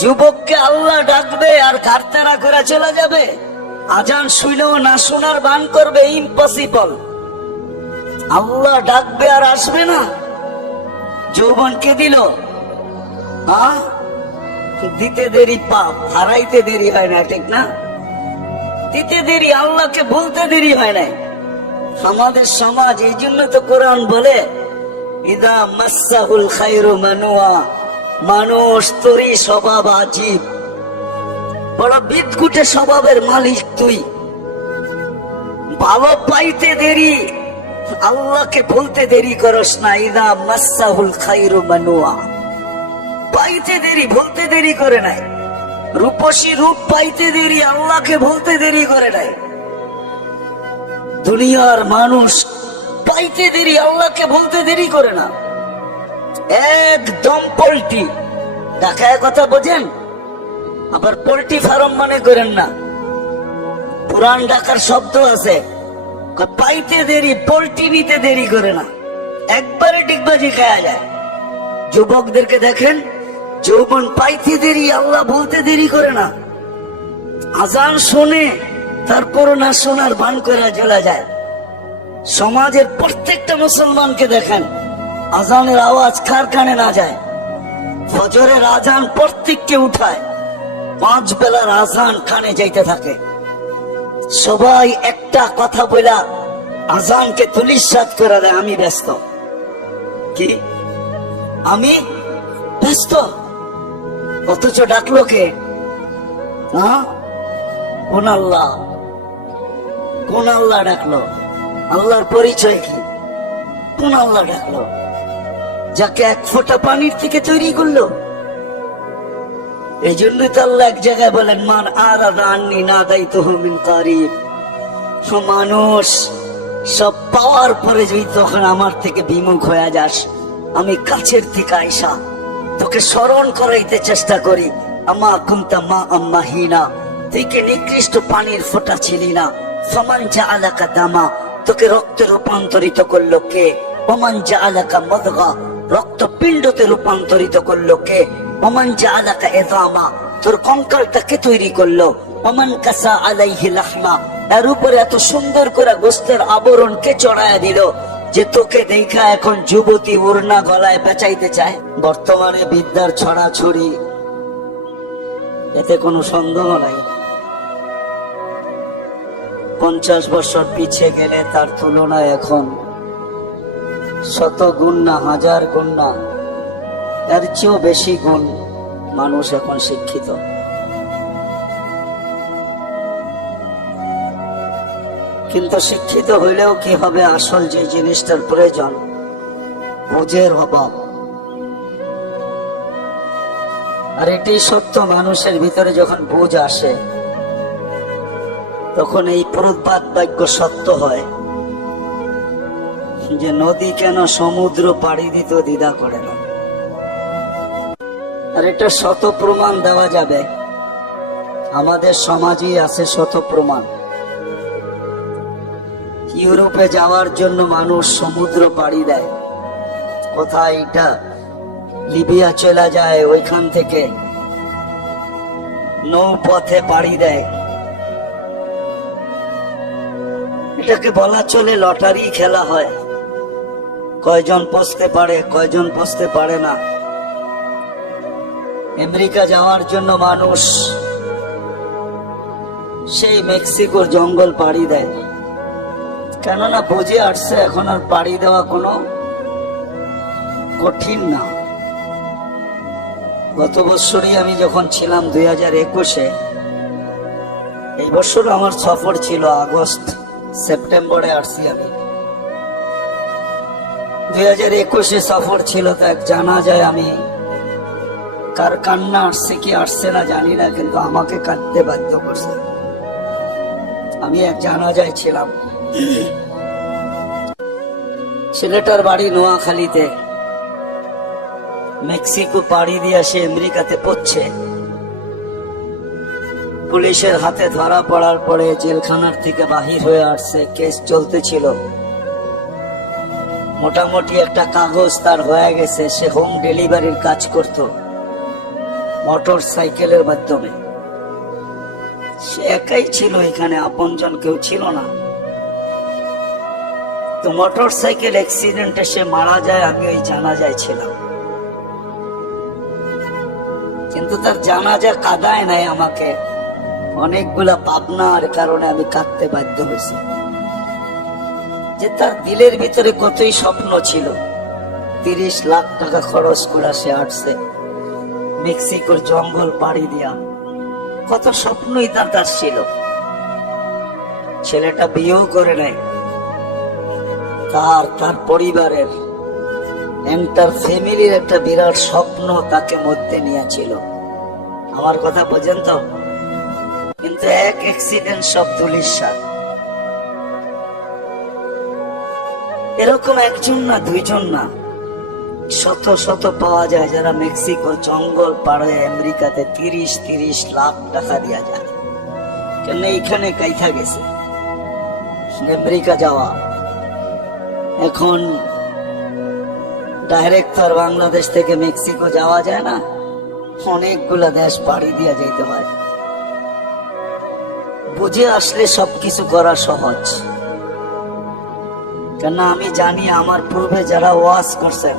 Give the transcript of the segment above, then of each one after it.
যুবককে আল্লাহ ডাকবে আর কারতারা করে চলে যাবে? আজান শুনলেও না শোনার বান করবে? ইম্পসিবল। আল্লাহ ডাকবে আর আসবে না? যৌবনকে দিল, দিতে দেরি পাপ, হারাইতে দেরি হয় না, ঠিক না? দিতে দেরি, আল্লাহকে বলতে দেরি হয় না। আমাদের সমাজ এই জন্য তো কোরআন বলে ইদা মাসাহুল খায়রু মানুয়া, মানুষ তোরই স্বভাব আজীব, বড় বিদকুটে স্বভাবের মালিক তুই। ভালো পাইতে দেরি, আল্লাহকে বলতে দেরি করস না। ইদা মাসাহুল খায়রু মানুয়া, পাইতে দেরি, বলতে দেরি করে নাই। রূপসী রূপ পাইতে দেরি, আল্লাহকে বলতে দেরি করে নাই। দুনিয়ার মানুষ পাইতে দেরি, আল্লাহকে বলতে দেরি করে না। একদম পোল্ট্রি ঢাকায় কথা বোঝেন, আবার পোল্ট্রি ফার্ম মনে করেন না। পুরান ঢাকার শব্দ আছে, পাইতে দেরি, পোল্ট্রি নিতে দেরি করে না, একবারে ডিগবাজি খাওয়া যায়। যুবকদেরকে দেখেন, যৌবন পাইতে দেরি, আল্লাহ বলতে দেরি করে না। আজান শোনে, তারপরও না শোনার ভান করে চলে যায়। সমাজের প্রত্যেকটা মুসলমানকে দেখেন, আজানের আওয়াজ কার কানে না যায়? ফজরের আজান প্রত্যেককে উঠায়, 5 বেলার আজান কানে যাইতে থাকে। সবাই একটা কথা বলা আজানকে তুলিসাৎ করে দেয়, আমি ব্যস্ত। কি আমি ব্যস্ত? অথচ ডাকলো কে? কোন আল্লাহ? কোন আল্লাহ ডাকলো? আল্লাহর পরিচয় কি? কোন আল্লাহ ডাকলো যাকে 1 ফোঁটা পানির থেকে তৈরি করলো? এই জন্যই তো আল্লাহ এক জায়গায় বলেন, মান আরাদা আন্নি নাদাইতুহু মিন কারিব। মানুষ সব পাওয়ার পরে যদি তখন আমার থেকে বিমুখ হয়ে যাস, আমি কাছের থেকে আইসা তোকে স্মরণ করাইতে চেষ্টা করি। আমা কুনতা মা আম্মাহিনা, তুই কি নিকৃষ্ট পানির ফোঁটা ছিলি না? ফামান জাআলাকা দামা, তোকে রক্তে রূপান্তরিত করলো কে? ওমান জাআলাকা মাদগা, রক্তপিণ্ডতে রূপান্তরিত করলো কে? ওমান জাআলাকা ইযামা, তোর কঙ্কালটাকে তৈরি করলো। ওমান কাসা আলাইহি লাহমা, এর উপরে এত সুন্দর করে গোস্তের আবরণ কে চড়ায়া দিল যে তোকে দেখা এখন যুবতী ওড়না গলায় পেঁচাইতে চায়। বর্তমানে বিদ্যার ছড়াছড়ি, এতে কোনো সন্দেহ নাই। 50 বছর পিছিয়ে গেলে তার তুলনায় এখন শত গুণ না, 1000 গুণ না, এর চেয়েও বেশি গুণ মানুষ এখন শিক্ষিত। কিন্তু শিক্ষিত হইলেও কি হবে? আসল যে জিনিসটার প্রয়োজন, বুঝের অভাব। আর এটি সত্য, মানুষের ভিতরে যখন বুঝ আসে তখন এই প্রবাদ বাক্য সত্য হয় যে নদী কেন সমুদ্র পাড়ি দিতে দ্বিধা করে না। আর এটা শত প্রমাণ দেওয়া যাবে, আমাদের সমাজেই আছে শত প্রমাণ। ইউরোপে যাওয়ার জন্য মানুষ সমুদ্র পাড়ি দেয়। কোথায়? এটা লিবিয়া চলে যায়, ওইখান থেকে নৌপথে পাড়ি দেয়। এটাকে বলা চলে লটারি খেলা হয়, কয়জন পৌঁছতে পারে, কয়জন পৌঁছতে পারে না। আমেরিকা যাওয়ার জন্য মানুষ সেই মেক্সিকোর জঙ্গল পাড়ি দেয়, কেননা বুঝে আসছে এখন আর পাড়ি দেওয়া কোনো কঠিন না। গত বছরই আমি যখন ছিলাম 2021-এ, এই বছর আমার সফর ছিল আগস্ট সেপ্টেম্বরে আসছি আমি। 2021-এ সফর ছিল, তো এক জানা যায়, আমি কার কান্না আসছে কি আসছে না জানি না, কিন্তু আমাকে কাঁদতে বাধ্য করছে। আমি এক জানাজায় ছিলাম, ছেলেটার বাড়ি নোয়াখালীতে, মেক্সিকো পাড়ি দিয়ে সে আমেরিকাতে পড়ছে। পুলিশের হাতে ধরা পড়ার পরে জেলখানার থেকে বাহির হয়ে আসছে, কেস চলতেছিল। মোটামুটি একটা কাগজ তার হয়ে গেছে, সে হোম ডেলিভারির কাজ করত। মোটর সাইকেলের মাধ্যমে। সে একাই ছিল, এখানে আপনজন কেউ ছিল না। তো মোটর সাইকেল অ্যাক্সিডেন্টে সে মারা যায়, আমি ওই জানাজায় ছিলাম। কিন্তু তার জানাজা কাঁদায় নাই আমাকে, অনেকগুলা পাবনার কারণে আমি কাঁদতে বাধ্য হয়েছি। যে তার দিলের ভিতরে কতই স্বপ্ন ছিল, 30 লাখ টাকা খরচ করে সে আসছে মেক্সিকোর জঙ্গল পাড়ি দিয়া। কত স্বপ্নই তার ছিল। ছেলেটা বিয়েও করে নাই। তার পরিবারের এন্টার ফ্যামিলির একটা বিরাট স্বপ্ন তাকে মধ্যে নিয়েছিল। আমার কথা বোঝেন তো? কিন্তু এক অ্যাক্সিডেন্ট সব ধুলিস্যাৎ। এরকম একজন না, দুইজন না, শত শত পাওয়া যায় যারা মেক্সিকোর জঙ্গল পাড়ে আমেরিকাতে 30 লাখ টাকা দেওয়া যায়। কেন এইখানে কাইথা গেছে আমেরিকা যাওয়া। এখন ডাইরেক্ট আর বাংলাদেশ থেকে মেক্সিকো যাওয়া যায় না, অনেকগুলা দেশ পাড়ি দিয়ে যেতে হয়। বুঝে আসলে সবকিছু করা সহজ। কেন আমি জানি আমার পূর্বে যারা ওয়াজ করছেন,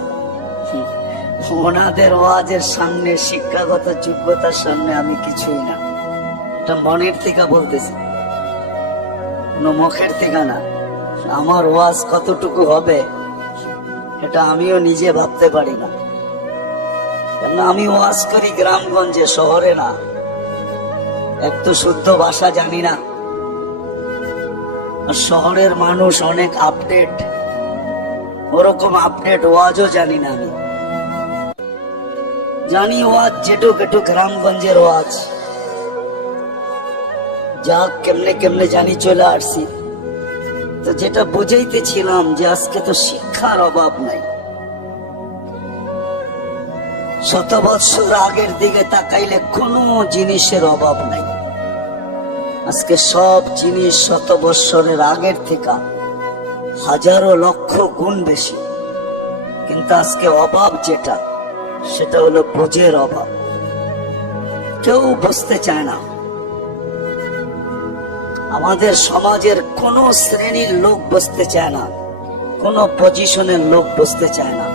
ওনাদের ওয়াজের সামনে, শিক্ষাগত যোগ্যতার সামনে আমি কিছুই না। এটা মনের থেকে বলতেছি, কোন মুখের থেকে না। আমার ওয়াজ কতটুকু হবে এটা আমিও নিজে ভাবতে পারি না। কেন আমি ওয়াজ করি গ্রামগঞ্জে, শহরে না। এক তো শুদ্ধ ভাষা জানি না, আর শহরের মানুষ অনেক আপডেট, ওরকম আপডেট ওয়াজও জানি না। আমি জানি ওয়াজ যেটুক একটু গ্রামগঞ্জের ওয়াজ, যা কেমনে কেমনে জানি চলে আসছি। তো যেটা বুঝাইতেছিলাম যে আজকে তো শিক্ষার অভাব নাই। শত বৎসর আগের দিকে তাকাইলে কোনো জিনিসের অভাব নাই। আজকে সব জিনিস শত বৎসরের আগের থেকে হাজারো লক্ষ গুণ বেশি। কিন্তু আজকে অভাব যেটা, সেটা হলো বুঝের অভাব। কেউ বুঝতে চায় না। আমাদের সমাজের কোন শ্রেণীর লোক বুঝতে চায় না, কোন পজিশনের লোক বুঝতে চায় না।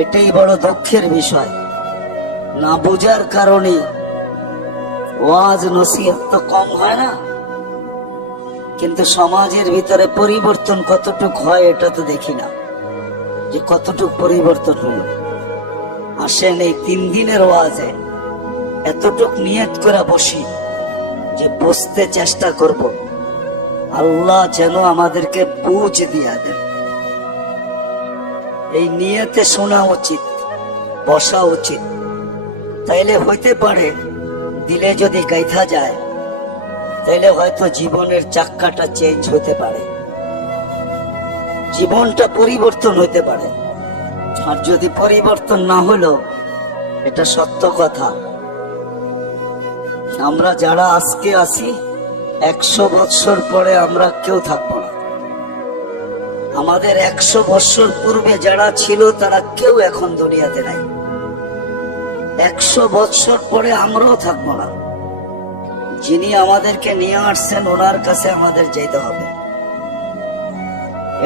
এটাই বড় দুঃখের বিষয়। না বুঝার কারণে ওয়াজ নসিহত তো কম হয় না, কিন্তু সমাজের ভিতরে পরিবর্তন কতটুক হয় এটা তো দেখি না, যে কতটুক পরিবর্তন হলো। আসেন এই 3 দিনের ওয়াজে এতটুক নিয়ত করে বসি যে বুঝতে চেষ্টা করব। আল্লাহ যেন আমাদেরকে বুঝ দিয়া দেন, এই নিয়তে শোনা উচিত, বসা উচিত। তাইলে হইতে পারে দিলে যদি গাইথা যায়, তাইলে হয়তো জীবনের চাক্কাটা চেঞ্জ হতে পারে, জীবনটা পরিবর্তন হতে পারে। আর যদি পরিবর্তন না হলো, এটা সত্য কথা, আমরা যারা আজকে আছি 100 বৎসর পরে আমরা কেউ থাকবো না। আমাদের 100 বৎসর পূর্বে যারা ছিল তারা কেউ এখন দুনিয়াতে নাই। 100 বৎসর পরে আমরাও থাকবো না। যিনি আমাদেরকে নিয়ে আসছেন ওনার কাছে আমাদের যেতে হবে।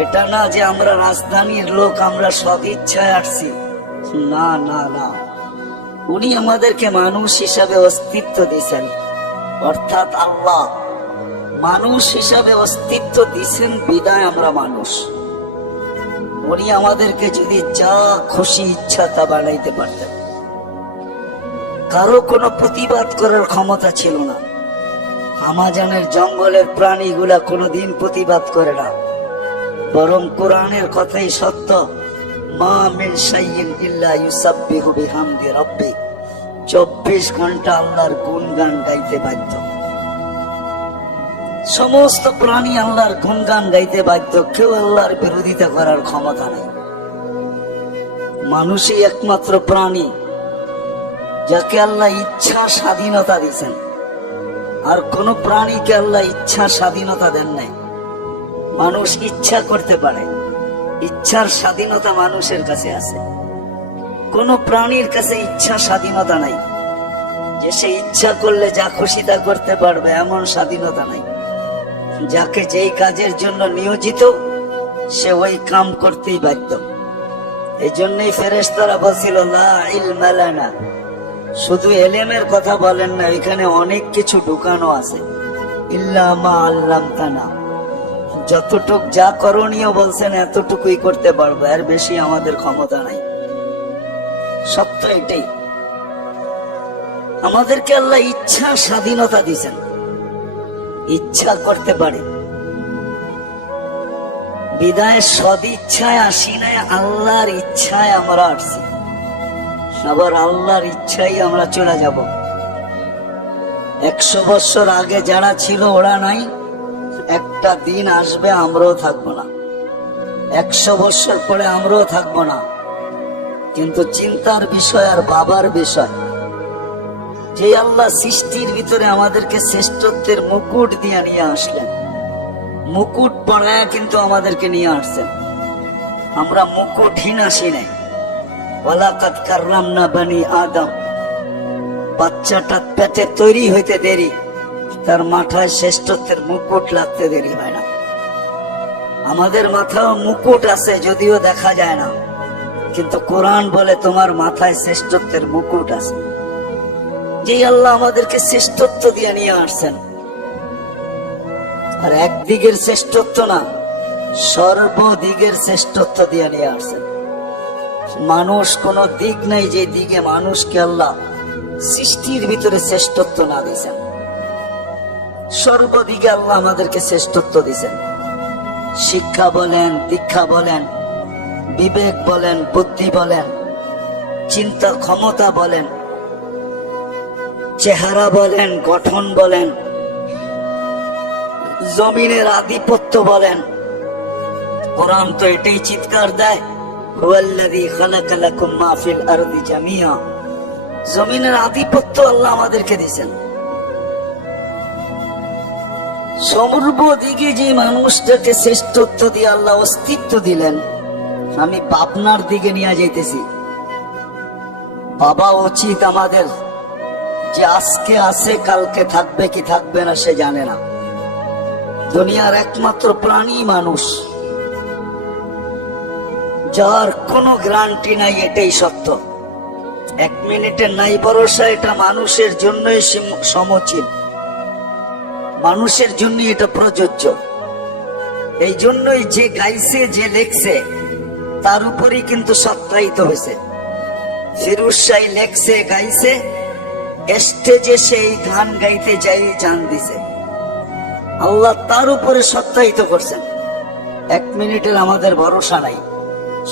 এটা না যে আমরা রাজধানীর লোক, আমরা সদ ইচ্ছায় আসছি, না না না। উনি আমাদেরকে মানুষ হিসাবে অস্তিত্ব দিয়েছেন, অর্থাৎ আল্লাহ মানুষ হিসাবে অস্তিত্ব দিয়েছেন বিদায় আমরা মানুষ। উনি আমাদেরকে যদি যা খুশি ইচ্ছা তা বানাইতে পারতেন। কারো কোনো প্রতিবাদ করার ক্ষমতা ছিল না। আমাজনের জঙ্গলের প্রাণীগুলা কোনোদিন প্রতিবাদ করে না, বরং কোরআনের কথাই সত্য। মা মিন শাইইন ইল্লা ইউসাব্বিহু বিহামদি রাব্বি, 24 ঘন্টা আল্লাহর গুণগান গাইতে বাধ্য। সমস্ত প্রাণী আল্লাহর গুণগান গাইতে বাধ্য, কেউ আল্লাহর বিরোধিতা করার ক্ষমতা নেই। মানুষই একমাত্র প্রাণী যাকে আল্লাহ ইচ্ছা স্বাধীনতা দিয়েছেন, আর কোন প্রাণীকে আল্লাহ ইচ্ছা স্বাধীনতা দেন নাই। মানুষ ইচ্ছা করতে পারে, ইচ্ছার স্বাধীনতা মানুষের কাছে আছে। কোন প্রাণীর কাছে ইচ্ছা স্বাধীনতা নাই যে সে ইচ্ছা করলে যা খুশি তা করতে পারবে, এমন স্বাধীনতা নাই। যাকে যেই কাজের জন্য নিয়োজিত সে ওই কাম করতেই বাধ্য। এই জন্যই ফেরেশতারা বলছিল লা ইলমা লানা, শুধু এলেমের কথা বলেন না, এখানে অনেক কিছু ঢুকানো আছে। ইল্লা মা আল্লামতানা, যতটুক যা করণীয় বলছেন এতটুকুই করতে পারবো, এর বেশি আমাদের ক্ষমতা নাই। সত্য এটাই, আমাদেরকে আল্লাহ ইচ্ছা স্বাধীনতা দিয়েছেন, ইচ্ছা করতে পারে। বিদায় সদিচ্ছায় আসি নাই, আল্লাহর ইচ্ছায় আমরা আসছি, আবার আল্লাহর ইচ্ছাই আমরা চলে যাব। 100 বছর আগে যারা ছিল ওরা নাই, একটা দিন আসবে আমরাও থাকবো না, 100 বছর পরে আমরাও থাকবো না। কিন্তু চিন্তার বিষয় আর বাবার বিষয়, যে আল্লাহ সৃষ্টির ভিতরে আমাদেরকে শ্রেষ্ঠত্বের মুকুট দিয়ে নিয়ে আসলেন, মুকুট পরায়া কিন্তু আমাদেরকে নিয়ে আসছেন। আমরা মুকুটহীন আসি নাই। ওয়ালাকাদ কাররামনা বানি আদম, বাচ্চাটা পেটে তৈরি হইতে দেরি, তার মাথায় শ্রেষ্ঠত্বের মুকুট লাগতে দেরি হয় না। আমাদের মাথায় মুকুট আছে, যদিও দেখা যায় না, কিন্তু কোরআন বলে তোমার মাথায় শ্রেষ্ঠত্বের মুকুট আছে। যে আল্লাহ আমাদেরকে শ্রেষ্ঠত্ব দিয়ে নিয়ে আসছেন, আর একদিকের শ্রেষ্ঠত্ব না, সর্বদিকের শ্রেষ্ঠত্ব দিয়ে নিয়ে আসছেন। মানুষ কোন দিক নাই যে দিকে মানুষকে আল্লাহ সৃষ্টির ভিতরে শ্রেষ্ঠত্ব না দিয়েছেন। সর্বদিকে আল্লাহ আমাদেরকে শ্রেষ্ঠত্ব দিয়েছেন। শিক্ষা বলেন, দীক্ষা বলেন, বিবেক বলেন, বুদ্ধি বলেন, চিন্তা ক্ষমতা বলেন, চেহারা বলেন, গঠন বলেন, জমিনের আধিপত্য বলেন। কোরআন তো এটাই চিৎকার দেয়, হুয়াল্লাযী খালাকা লাকুম মা ফিল আরদি জামিআ। জমিনের আধিপত্য আল্লাহ আমাদেরকে দিয়েছেন। সর্বদিকে যে মানুষটাকে শ্রেষ্ঠত্ব দিয়ে আল্লাহ অস্তিত্ব দিলেন, আমি পাবনার দিকে নিয়ে যাইতেছি। বাবা উচিত আমাদের যে আজকে আছে কালকে থাকবে কি থাকবে না সে জানে না। দুনিয়ার একমাত্র প্রাণী মানুষ, যার কোনো গ্যারান্টি নাই, এটাই সত্য। 1 মিনিটের নাই ভরসা, এটা মানুষের জন্যই সমচিত, মানুষের জন্য এটা প্রযোজ্য। এই জন্যই যে গাইছে, যে লেখছে, তার উপরেই কিন্তু সত্যায়িত হয়েছে। ফিরোজ শাহ লেখছে, গাইছে, স্টেজে সেই গান গাইতে যাই জান দিছে, আল্লাহ তার উপরে সত্যায়িত করছেন। 1 মিনিটের আমাদের ভরসা নাই,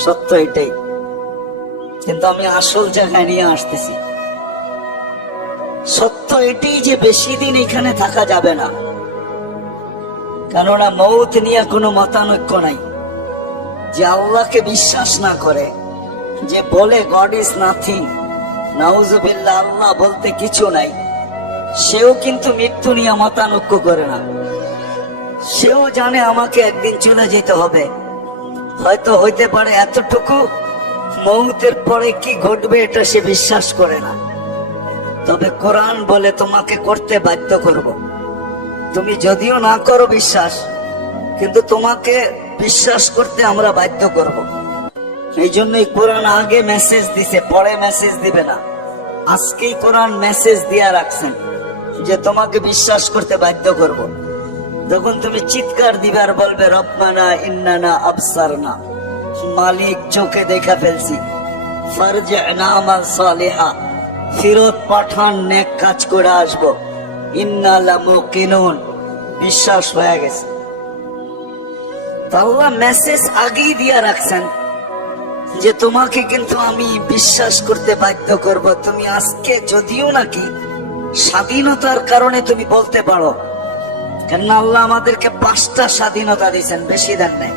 সত্য এটাই। কিন্তু আমি আসল জায়গায় নিয়ে আসতেছি। সত্য এটাই যে বেশি দিন এখানে থাকা যাবে না, কেননা মৌত নিয়ে কোনো মতানৈক্য নাই। যে আল্লাহকে বিশ্বাস না করে, যে বলে গড ইজ নাথিং, নাউজুবিল্লাহ, আল্লাহ বলতে কিছু নাই, সেও কিন্তু মৃত্যু নিয়ে মতানৈক্য করে না। সেও জানে আমাকে একদিন চলে যেতে হবে। হয়তো হইতে পারে এতটুকু, মৌতের পরে কি ঘটবে এটা সে বিশ্বাস করে না। তবে কোরআন বলে তোমাকে করতে বাধ্য করব। তুমি যদিও না করো বিশ্বাস, কিন্তু তোমাকে বিশ্বাস করতে আমরা বাধ্য করব। এই জন্যই কোরআন আগে মেসেজ দিছে, পরে মেসেজ দিবে না। আজকেই কোরআন মেসেজ দিয়া রাখছেন যে তোমাকে বিশ্বাস করতে বাধ্য করব। যখন তুমি চিৎকার দিবে আর বলবে রব্বানা ইন্নানা আবসারনা, মালিক চোখে দেখা ফেলছি, ফারজি'না আমাল সালিহা, ফিরত পাঠান, নেক কাজ করে আসবো, ইন্না লামুকিনুন, বিশ্বাস হয়ে গেছে। আল্লাহ মেসেজ আগেই দিয়া রাখছেন যে তোমাকে কিন্তু আমি বিশ্বাস করতে বাধ্য করব। তুমি আজকে যদিও নাকি স্বাধীনতার কারণে তুমি বলতে পারো, কেন আল্লাহ আমাদেরকে 5টা স্বাধীনতা দিয়েছেন, বেশি দেন নাই।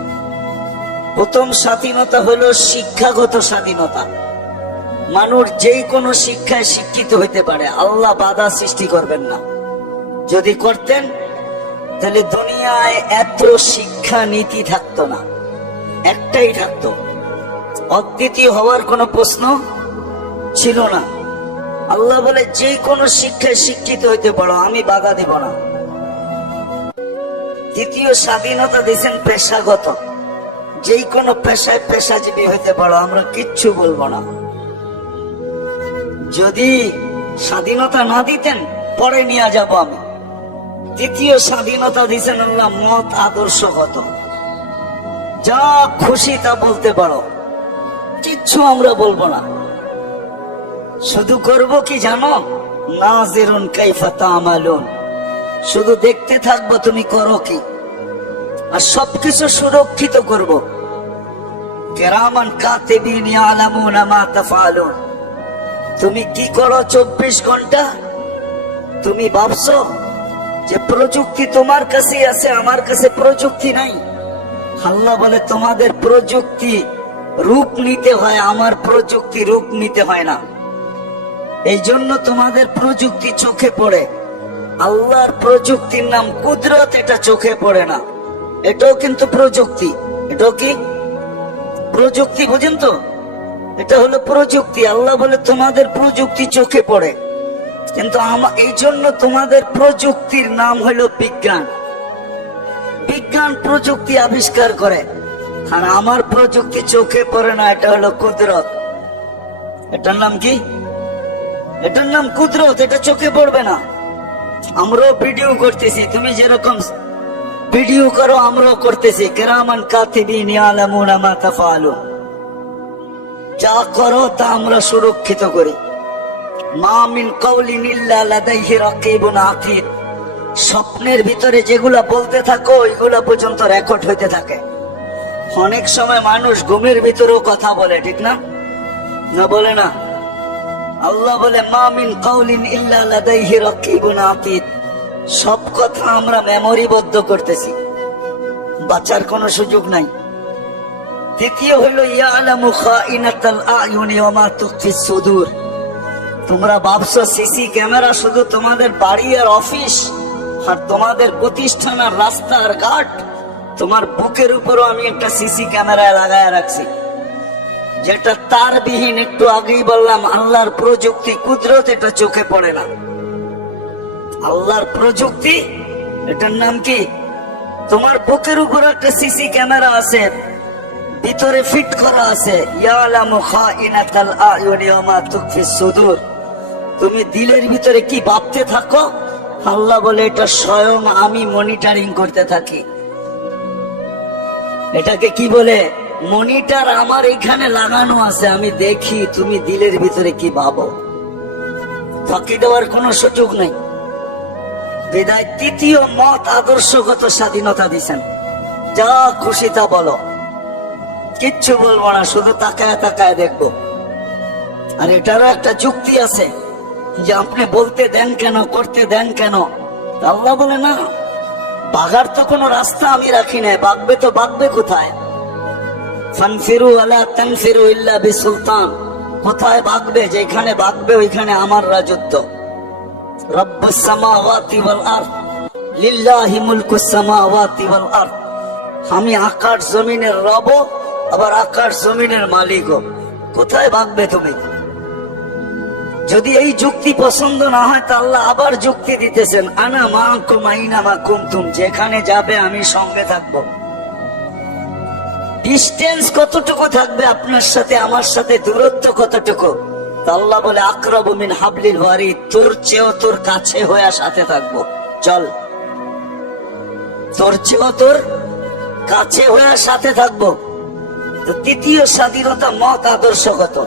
প্রথম স্বাধীনতা হলো শিক্ষাগত স্বাধীনতা। মানুষ যেই কোনো শিক্ষায় শিক্ষিত হইতে পারে, আল্লাহ বাধা সৃষ্টি করবেন না। যদি করতেন তাহলে দুনিয়ায় এত শিক্ষা নীতি থাকতো না, একটাই থাকতো, অদ্বিতীয় হওয়ার কোনো প্রশ্ন ছিল না। আল্লাহ বলে যে কোনো শিক্ষায় শিক্ষিত হইতে পারো, আমি বাধা দেব না। দ্বিতীয় স্বাধীনতা দিয়েছেন পেশাগত, যেই কোনো পেশায় পেশাজীবী হইতে পারো, আমরা কিচ্ছু বলবো না। যদি স্বাধীনতা না দিতেন পরে নিয়ে যাব আমি। তৃতীয় স্বাধীনতা দিয়েছেন আল্লাহ মত আদর্শগত, যা খুশি তা বলতে পারো, কিচ্ছু আমরা বলবো না। শুধু করব কি জানো, নাজিরুন কাইফা তা'মালুন, শুধু দেখতে থাকবো তুমি করো কি, আর সবকিছু সুরক্ষিত করব। কিরামান কাতিবিন ইয়ালামুনা মা তাফআলুন, তুমি কি করো 24 ঘন্টা? তুমি ভাবছো যে প্রযুক্তি তোমার কাছে আছে, আমার কাছে প্রযুক্তি নাই? আল্লাহ বলে তোমাদের প্রযুক্তি রূপ নিতে হয়, আমার প্রযুক্তি রূপ নিতে হয় না। এই জন্য তোমাদের প্রযুক্তি চোখে পড়ে, আল্লাহর প্রযুক্তির নাম কুদরত, এটা চোখে পড়ে না। এটাও কিন্তু প্রযুক্তি। এটাও কি প্রযুক্তি? বুঝেন তো, এটা হলো প্রযুক্তি। আল্লাহ বলে তোমাদের প্রযুক্তি চোখে পড়ে, কিন্তু এই জন্য তোমাদের প্রযুক্তির নাম হলো বিজ্ঞান। বিজ্ঞান প্রযুক্তি আবিষ্কার করে, আর আমার প্রযুক্তি চোখে পড়ে না, এটা হলো কুদরত। এটার নাম কি? এটার নাম কুদরত, এটা চোখে পড়বে না। আমরাও ভিডিও করতেছি, তুমি যেরকম ভিডিও করো আমরাও করতেছি। কিরামান কাতিবিন ইয়ালামুনা মা তাফআলুন, যা করো তা আমরা সুরক্ষিত করি। মা মিন কাউলিন ইল্লা লাদাইহি রাকিবুন আতীদ, স্বপ্নের ভিতরে যেগুলা বলতে থাকো ওইগুলা পর্যন্ত রেকর্ড হইতে থাকে। অনেক সময় মানুষ ঘুমের ভিতরেও কথা বলে, ঠিক না? না বলে না? আল্লাহ বলে মা মিন কাউলিন ইল্লা লাদাইহি রাকিবুন আতীদ, সব কথা আমরা মেমোরিবদ্ধ করতেছি, বাঁচার কোনো সুযোগ নাই। তৃতীয় হইল ইয়ালামু খাইনাতাল আয়ুনি ওয়া মা তুখফিস সুদূর, তোমরা ভাবছো সিসি ক্যামেরা শুধু তোমাদের বাড়ি আর অফিস আর তোমাদের প্রতিষ্ঠান আর রাস্তা আর ঘাট, তোমার বুকের উপরও আমি একটা সিসি ক্যামেরা লাগায় রাখছি, যেটা তারবিহীন। একটু আগেই বললাম আল্লাহর প্রযুক্তি কুদরত, এটা চোখে পড়ে না। আল্লাহর প্রযুক্তি, এটার নাম কি? তোমার বুকের উপর একটা সিসি ক্যামেরা আছে, ভিতরে ফিট করা আছে। ইয়ালামু খাইনাতাল আয়ুনি ওয়া মা তুখফিস সুদূর, তুমি দিলের ভিতরে কি ভাবতে থাকো, আল্লাহ বলে এটা স্বয়ং আমি মনিটরিং করতে থাকি। এটাকে কি বলে? মনিটর আমার এখানে লাগানো আছে, আমি দেখি তুমি দিলের ভিতরে কি ভাবো, ফাঁকি দেওয়ার কোনো সুযোগ নেই। বিদায় তৃতীয় মত আদর্শগত স্বাধীনতা দিছেন, যা খুশি তা বলো, কিচ্ছু বলবো না, শুধু তাকায় তাকায় দেখবো। আর এটারও একটা যুক্তি আছে যে আপনি বলতে দেন কেন, করতে দেন কেন? আল্লাহ বলে না, বাগার তো কোনো রাস্তা আমি রাখি নাই, বাগবে তো বাগবে কোথায়? ফানফিরু ওয়ালা তানফিরু ইল্লা বিসুলতান, কোথায় বাগবে? যেখানে বাগবে ওইখানে আমার রাজত্ব। রব্বুস সামাওয়াতি ওয়াল আরদ লিল্লাহি মুলকুস সামাওয়াতি ওয়াল আরদ, আমি আকাশ জমিনের রব, আবার আকাশ জমিনের মালিকও। কোথায় ভাগবে তুমি? যদি এই যুক্তি পছন্দ না হয় তা আল্লাহ আবার যুক্তি দিতেছেন, আনা মাআকুম আইনামা কুনতুম, যেখানে যাবে আমি সঙ্গে থাকবো। ডিস্টেন্স কতটুকু থাকবে আপনার সাথে আমার সাথে, দূরত্ব কতটুকু? তা আল্লাহ বলে আকরাবু মিন হাবলিল ওয়ারিদ, তোর চেয়েও তোর কাছে হয়ে সাথে থাকবো, চল। তোর চেয়েও তোর কাছে হয়ে সাথে থাকবো। তো তৃতীয় স্বাধীনতা মত আদর্শগত,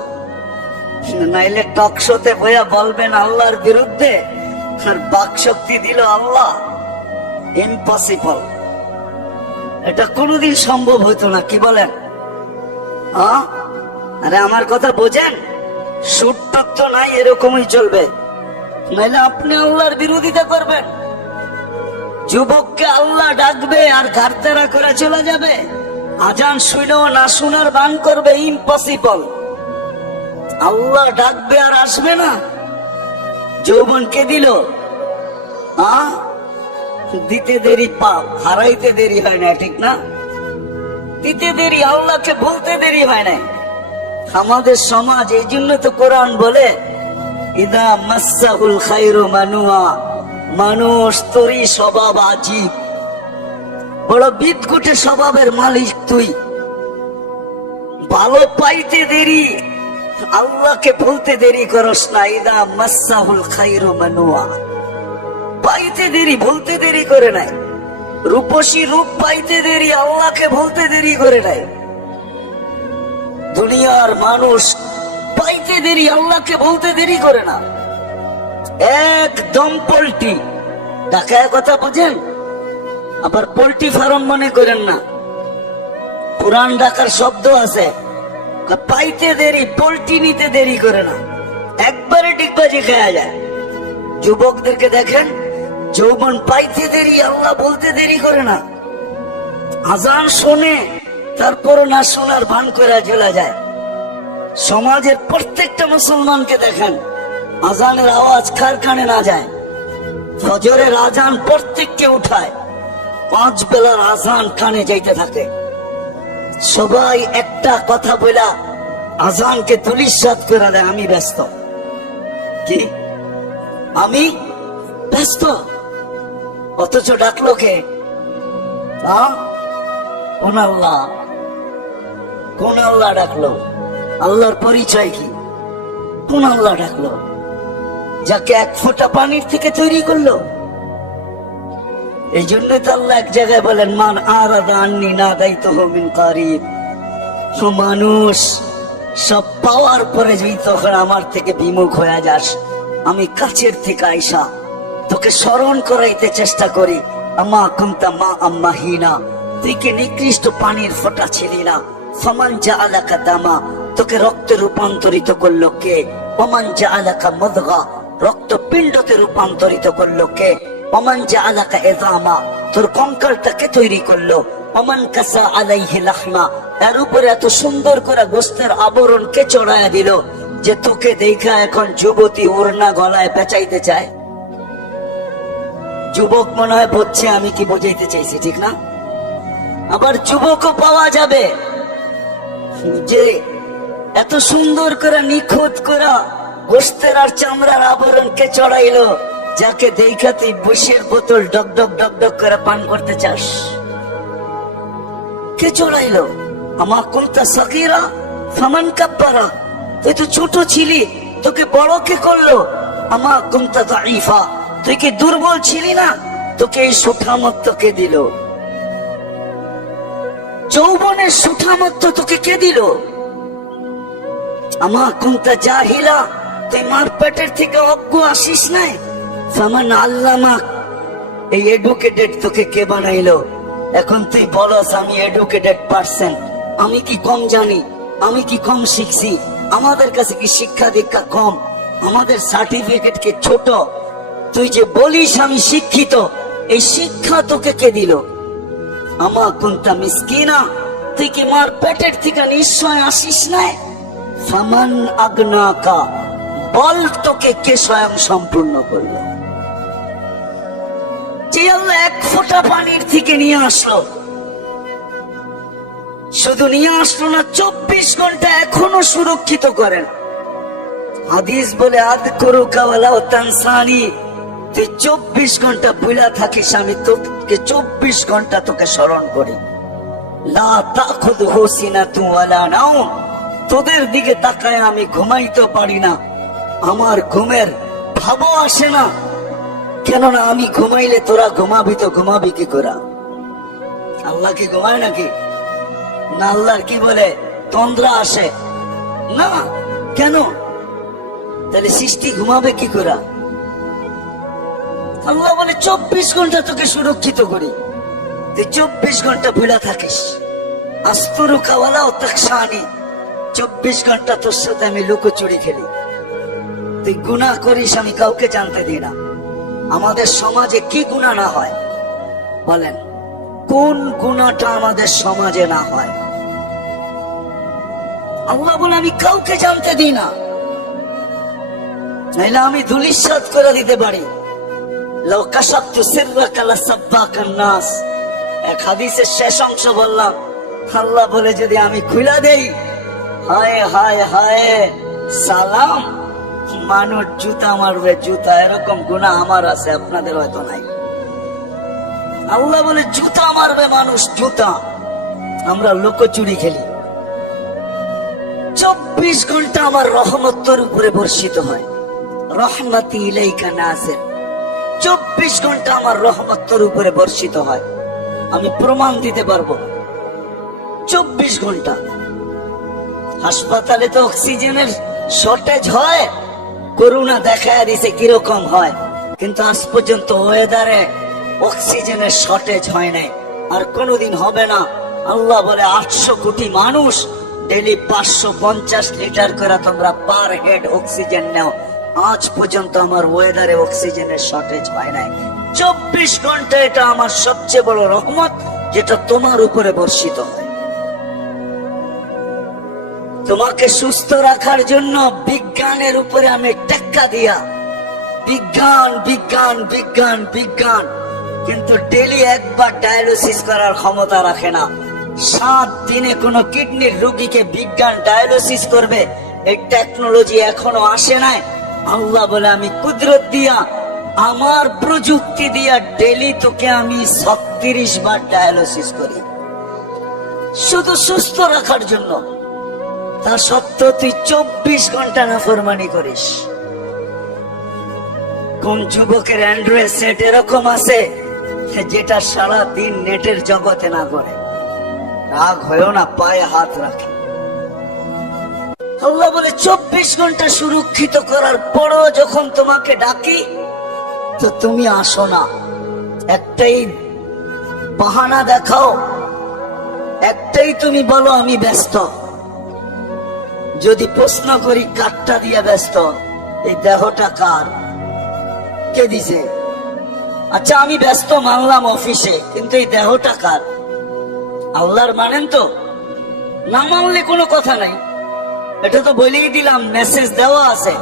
নাইলে টক শোতে বইয়া বলবেন আল্লাহর বিরুদ্ধে আর বাক শক্তি দিল আল্লাহ, ইম্পসিবল, এটা কোনোদিন সম্ভব হইতো না। কি বলেন? আরে আমার কথা বোঝেন, সুটটক তো নাই, এরকমই চলবে, নাইলে আপনি আল্লাহর বিরোধিতা করবেন। যুবককে আল্লাহ ডাকবে আর ঘাড়তেরা করে চলে যাবে, আজান শুনেও না শোনার বান করবে, ইম্পসিবল। আল্লাহ ডাকবে আর আসবে না। যৌবনকে দিল, দিতে দেরি পাপ, হারাইতে দেরি হয় না, ঠিক না? দিতে দেরি, আল্লাহকে বলতে দেরি হয় না। আমাদের সমাজ, এই জন্য তো কোরআন বলে ইদা মাসাহুল খায়রু মানুয়া, মানুষ তোরই স্বভাব আজীব, বড় বিদকুটে স্বভাবের মালিক তুই। ভালো পাইতে দেরি, আল্লাহকে বলতে দেরি করস না। ইদা মাসাহুল খায়রু মানুয়া, পাইতে দেরি, বলতে দেরি করে নাই। রূপসী রূপ পাইতে দেরি, আল্লাহকে বলতে দেরি করে নাই। দুনিয়ার মানুষ পাইতে দেরি, আল্লাহকে বলতে দেরি করে না। একদম পোল্ট্রি ঢাকায় কথা বুঝেন, আবার পোল্ট্রি ফার্ম মনে করেন না। পুরান ঢাকার শব্দ আছে, পাইতে দেরি, পোল্ট্রি নিতে দেরি করে না, একবারে ডিগবাজি খাওয়া যায়। যুবকদেরকে দেখেন, যৌবন পাইতে দেরি, আল্লাহ বলতে দেরি করে না। আজান শোনে, তারপরও না শোনার ভান করে চলে যায়। সমাজের প্রত্যেকটা মুসলমানকে দেখেন, আজানের আওয়াজ কার কানে না যায়। ফজরের আজান প্রত্যেককে উঠায়, 5 বেলার আজান কানে যাইতে থাকে। সবাই একটা কথা বলা আজানকে তুলিসাৎ করে দেয়, আমি ব্যস্ত। কি আমি ব্যস্ত? অথচ ডাকলো কে? কোন আল্লাহ? কোন আল্লাহ ডাকলো? আল্লাহর পরিচয় কি? কোন আল্লাহ ডাকলো? যাকে 1 ফোঁটা পানির থেকে তৈরি করলো। এই জন্য তো আল্লাহ এক জায়গায় বলেন, মান আরাদা আন্নি নাদাইতুহু মিন কারিব। মানুষ সব পাওয়ার পরে যদি তখন আমার থেকে বিমুখ হয়ে যাস, আমি কাছের থেকে আইসা তোকে স্মরণ করাইতে চেষ্টা করি। আমা কুনতা মা আম্মাহিনা, তুই কি নিকৃষ্ট পানির ফোঁটা ছিলি না? ফামান জাআলাকা দামা, তোকে রক্তে রূপান্তরিত করলো কে? ওমান জাআলাকা মুদগা, রক্ত পিণ্ডতে রূপান্তরিত করলো কে? ওমান জাআলাকা ইযামা, তোর কঙ্কালটাকে তৈরি করলো। ওমান কাসা আলাইহি লাহমা, এর উপরে এত সুন্দর করে গোস্তের আবরণ কে চড়ায়া দিল যে তোকে দেখা এখন যুবতী ওড়না গলায় পেঁচাইতে চায়। যুবক মনে হয় বুঝছে আমি কি বোঝাইতে চাইছি, ঠিক না? আবার যুবকও পাওয়া যাবে যে এত সুন্দর করে নিখুঁত করা গোস্তের আর চামড়ার আবরণ কে চড়াইলো, যাকে দেখা তুই বুশের বোতল ডক ডক ডক ডক করে পান করতে চাস। কে চড়াইলো? আমা কুনতা সাগীরা ফামান কাব্বারা, তুই তো ছোট ছিলি, তোকে বড় কে করলো? আমা কুনতা দাঈফা, তুই কি দুর্বল ছিলি না, তোকে এই সুঠামত্ব কে দিল? যৌবনের সুঠামত্ব তোকে কে দিল? আমা কুনতা জাহিলা, তুই মার পেটের থেকে অজ্ঞ আসিস নাই। ফামান আল্লামাক, এই এডুকেটেড তোকে কে বানাইলো? এখন তুই বলস আমি এডুকেটেড পারসন, আমি কি কম জানি? আমি কি কম শিখছি? আমাদের কাছে কি শিক্ষা দীক্ষা কম? আমাদের সার্টিফিকেট কি ছোট? তুই যে বলিস আমি শিক্ষিত, এই শিক্ষা তোকে কে দিল? আমা কুনতা মিসকিনা, তুই কি মার পেটের থেকে নিশ্চয় আসিস নাই। ফামান আগনাকা, বল তোকে কে স্বয়ং সম্পূর্ণ করলো? যে আল্লাহ 1 ফোঁটা পানির থেকে নিয়ে আসলো, শুধু নিয়ে আসলো না, 24 ঘন্টা এখনো সুরক্ষিত করেন। হাদিস বলে আযকুরুকা ওয়ালা তানসানি, তুই 24 ঘন্টা ভুলা থাকিস, আমি তোকে 24 ঘন্টা তোকে স্মরণ করি। লা তাখুযুহু সিনাতুন ওয়ালা নাওম, তোদের দিকে তাকায় আমি ঘুমাইতে পারি না, আমার ঘুমের ভাবও আসে না। কেননা আমি ঘুমাইলে তোরা ঘুমাবি, তো ঘুমাবি কি করে? আল্লাহ কি ঘুমায় নাকি? না, আল্লাহর কি বলে তন্দ্রা আসে না। কেন? তাহলে সৃষ্টি ঘুমাবে কি করে? আল্লাহ বলে 24 ঘন্টা তোকে সুরক্ষিত করি, তুই 24 ঘন্টা ভুলা থাকিস। আস্তুরুকা ওয়ালা তাখশানি, 24 ঘন্টা তোর সাথে আমি লুকোচুরি খেলি। তুই গুনাহ করিস, আমি কাউকে জানতে দিই না। আমাদের সমাজে কি গুনাহ না হয় বলেন? কোন গুনাহটা আমাদের সমাজে না হয়? আল্লাহ বলে আমি কাউকে জানতে দিই না, নাইলে আমি ধুলিসাৎ করে দিতে পারি। লাউ কাশাফতু সিররাকা লাসাব্বাকান নাস, এক হাদিসের শেষ অংশ বললাম, আল্লাহ বলে যদি আমি খুলে দেই, হায় হায় হায়, সালাম, মানুষ জুতা মারবে জুতা, এরকম গুনাহ আমার আছে, আপনাদের হয়তো নাই। আল্লাহ বলে জুতা মারবে মানুষ জুতা। আমরা লুকোচুরি খেলি, 24 ঘন্টা আমার রহমত তোর উপরে বর্ষিত হয়। রহমতি ইলাইকা নাজিল, 24 ঘন্টা আমার রহমত তোর উপরে বর্ষিত হয়। আমি প্রমাণ দিতে পারবো, 24 ঘন্টা। হাসপাতালে তো অক্সিজেনের শর্টেজ হয়, করোনা দেখায় দিছে কিরকম হয়, কিন্তু আজ পর্যন্ত ওয়েদারে অক্সিজেনের শর্টেজ হয় নাই, আর কোনোদিন হবে না। আল্লাহ বলে 800 কোটি মানুষ ডেলি 550 লিটার করে তোমরা পার হেড অক্সিজেন নাও, আজ পর্যন্ত আমার ওয়েদারে অক্সিজেনের শর্টেজ হয় নাই। 24 ঘন্টা এটা আমার সবচেয়ে বড় রহমত, যেটা তোমার উপরে বর্ষিত হয়। তোমাকে সুস্থ রাখার জন্য বিজ্ঞানের উপরে আমি টেক্কা দিয়া, বিজ্ঞান বিজ্ঞান বিজ্ঞান বিজ্ঞান, কিন্তু ডেলি একবার ডায়ালিসিস করার ক্ষমতা রাখে না। 7 দিনে কোন কিডনির রোগীকে বিজ্ঞান ডায়ালিসিস করবে, এই টেকনোলজি এখনো আসে নাই। আল্লাহ বলে আমি কুদরত দিয়া, আমার প্রযুক্তি দিয়া ডেলি তোকে আমি 36 বার ডায়ালিসিস করি, শুধু সুস্থ রাখার জন্য। তা সত্ত্বেও তুই 24 ঘন্টা নাফরমানি করিস। কোন যুবকের অ্যান্ড্রয়েড সেট এরকম আছে যেটা সারা দিন নেটের জগতে না করে? রাগ হয়েও না, পায়ে হাত রাখে। আল্লাহ বলে 24 ঘন্টা সুরক্ষিত করার পরও যখন তোমাকে ডাকি তো তুমি আসো না। একটাই বাহানা দেখাও, একটাই তুমি বলো আমি ব্যস্ত। যদি প্রশ্ন করি কাঠটা দিয়ে ব্যস্ত, এই দেহটা কার, কে দিছে? আচ্ছা আমি ব্যস্ত মানলাম অফিসে, কিন্তু এই দেহটা কার? আল্লাহর মানেন তো? না মানলে কোনো কথা নাই, এটা তো বলেই দিলাম, মেসেজ দেওয়া আছে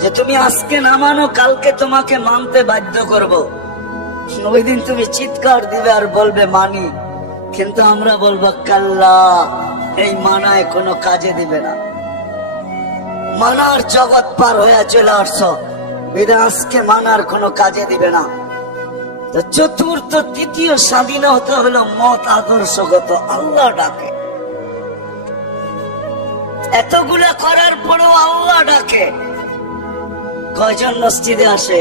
যে তুমি আজকে না মানো কালকে তোমাকে মানতে বাধ্য করব। ওই দিন তুমি চিৎকার দিবে আর বলবে মানি, কিন্তু আমরা বলবো কাল্লা, এই মানায় কোনো কাজে দিবে না। মানার জগৎ পার হয়ে চলে আসছো, বিধায় আজকে মানার কোনো কাজে দিবে না। তো চতুর্থ তৃতীয় স্বাধীনতা হলো মত আদর্শগত। আল্লাহ ডাকে, এতগুলা করার পরেও আল্লাহ ডাকে। কয়জন মসজিদে আসে?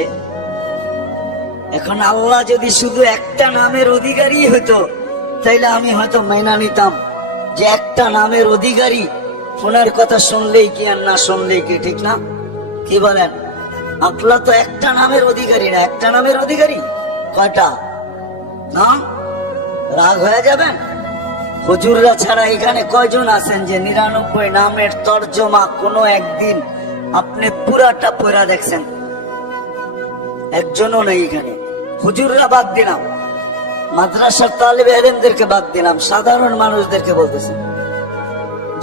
এখন আল্লাহ যদি শুধু একটা নামের অধিকারী হতো, তাইলে আমি হয়তো মাইনা নিতাম যে একটা নামের অধিকারী, ওনার কথা শুনলেই কি আর না শুনলেই কি, ঠিক না? কি বলেন? আল্লাহ তো একটা নামের অধিকারী না, একটা নামের অধিকারী কয়টা নাম? রাগ হয়ে যাবেন? হুজুররা ছাড়া এখানে কয়জন আছেন যে 99 নামের তর্জমা কোনো একদিন আপনি পুরাটা পড়া দেখছেন? একজনও নেই এখানে। হুজুররা বাদ দিলাম, মাদ্রাসার তালিবে ইলমদেরকে বাদ দিলাম, সাধারণ মানুষদেরকে বলতেছি,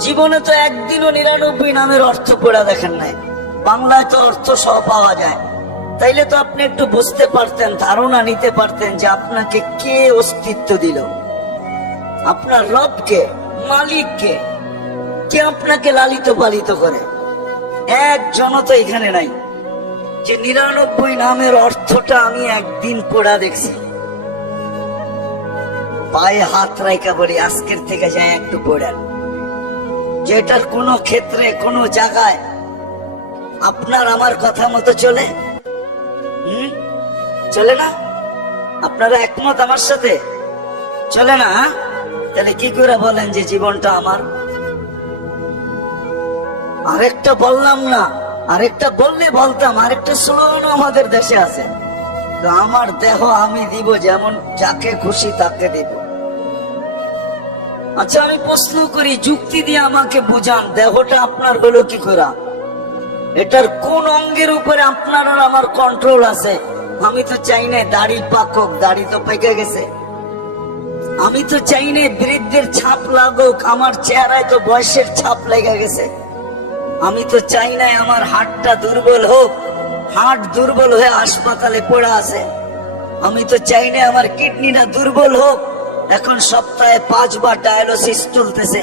জীবনে তো একদিনও 99 নামের অর্থ পড়া দেখেন নাই। বাংলায় তো অর্থ সহ পাওয়া যায়, তাইলে তো আপনি একটু বুঝতে পারতেন, ধারণা নিতে পারতেন যে আপনাকে কে অস্তিত্ব দিল, আপনার রবকে, মালিককে, কে আপনাকে লালিত পালিত করে। একজনও তো এখানে নাই যে 99 নামের অর্থটা আমি একদিন পড়া দেখছি। পায়ে হাত রাইকা বলি আজকের থেকে যায় একটু পড়েন, যেটার কোনো ক্ষেত্রে কোনো জায়গায় আপনার আমার কথা মতো চলে। চলে না? আপনারা একমত আমার সাথে? চলে না? তাহলে কি করে বলেন যে জীবনটা আমার? আরেকটা বললাম না, আরেকটা বললে বলতাম, আরেকটা স্লোগানও আমাদের দেশে আছে, আমার দেহ আমি দিব, যেমন যাকে খুশি তাকে দিব। আচ্ছা আমি প্রশ্ন করি, যুক্তি দিয়ে আমাকে বুঝান, দেহটা আপনার হলো কি করে? এটার কোন অঙ্গের উপরে আপনার আর আমার কন্ট্রোল আছে? আমি তো চাই না দাড়ি পাকক, দাড়ি তো পেকে গেছে। আমি তো চাই না বৃদ্ধের ছাপ লাগুক, আমার চেহারায় তো বয়সের ছাপ লেগে গেছে। আমি তো চাই না আমার হাড়টা দুর্বল হোক, হাড় দুর্বল হয়ে হাসপাতালে পড়ে আছে। আমি তো চাই না আমার কিডনিটা দুর্বল হোক, এখন সপ্তাহে 5 বার ডায়ালিসিস চলতেছে।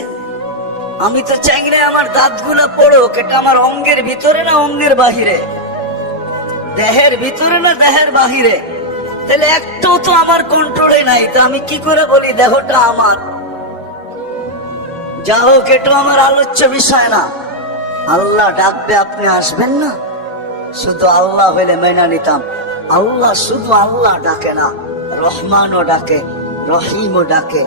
আমি তো চাইলে আমার দাঁতগুলা পড়ুক, এটা আমার অঙ্গের ভিতরে না অঙ্গের বাহিরে, দেহের ভিতরে না দেহের বাহিরে, তাহলে একটাও তো আমার কন্ট্রোলে নাই। তা আমি কি করে বলি দেহটা আমার? যা হোক, এটা আমার আলোচ্য বিষয় না। আল্লাহ ডাকবে, আপনি আসবেন না? শুধু আল্লাহ হইলে মেনে নিতাম। আল্লাহ শুধু আল্লাহ ডাকে না, রহমানও ডাকে, রহিমও ডাকে,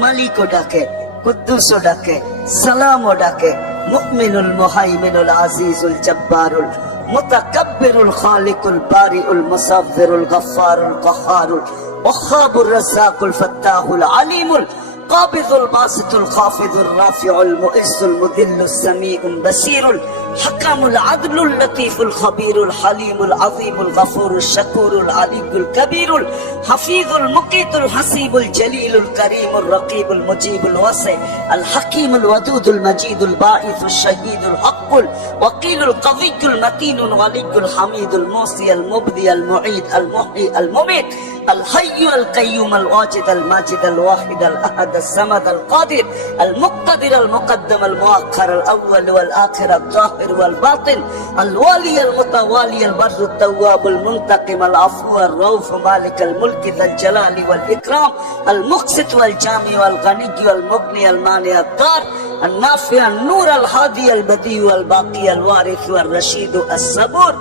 মালিকও ডাকে, কুদ্দুসও ডাকে, সালামও ডাকে, মুমিনুল মুহাইমিনুল আজিজুল জব্বারুল মুতাকাব্বিরুল খালিকুল বারিউল মুসাফফিরুল গফফারুল কহারুল ওয়াহাবুর রাজ্জাকুল ফাত্তাহুল আলিমুল قابض الباسط الخافض الرافع المؤز المذل السميع البصير الحكم العدل اللطيف الخبير الحليم العظيم الغفور الشكور العلي الكبير الحفيظ المقيت الحسيب الجليل الكريم الرقيب المجيب الواسع الحكيم الودود المجيد الباعث الشهيد الحق الوكيل القوي المتين الولي الحميد الموصي المبدي المعيد المحيي المميت الحي القيوم الواجد الماجد الواحد الأحد الصمد القادر المقتدر المقدم المؤخر الأول والآخر الظاهر والباطن الوالي المتوالي البر التواب المنتقم العفو الرؤوف مالك الملك ذا الجلال والإكرام المقسط والجامع والغني والمغني المانع الضار النافع النور الهادي البديع والباقي الوارث والرشيد الصبور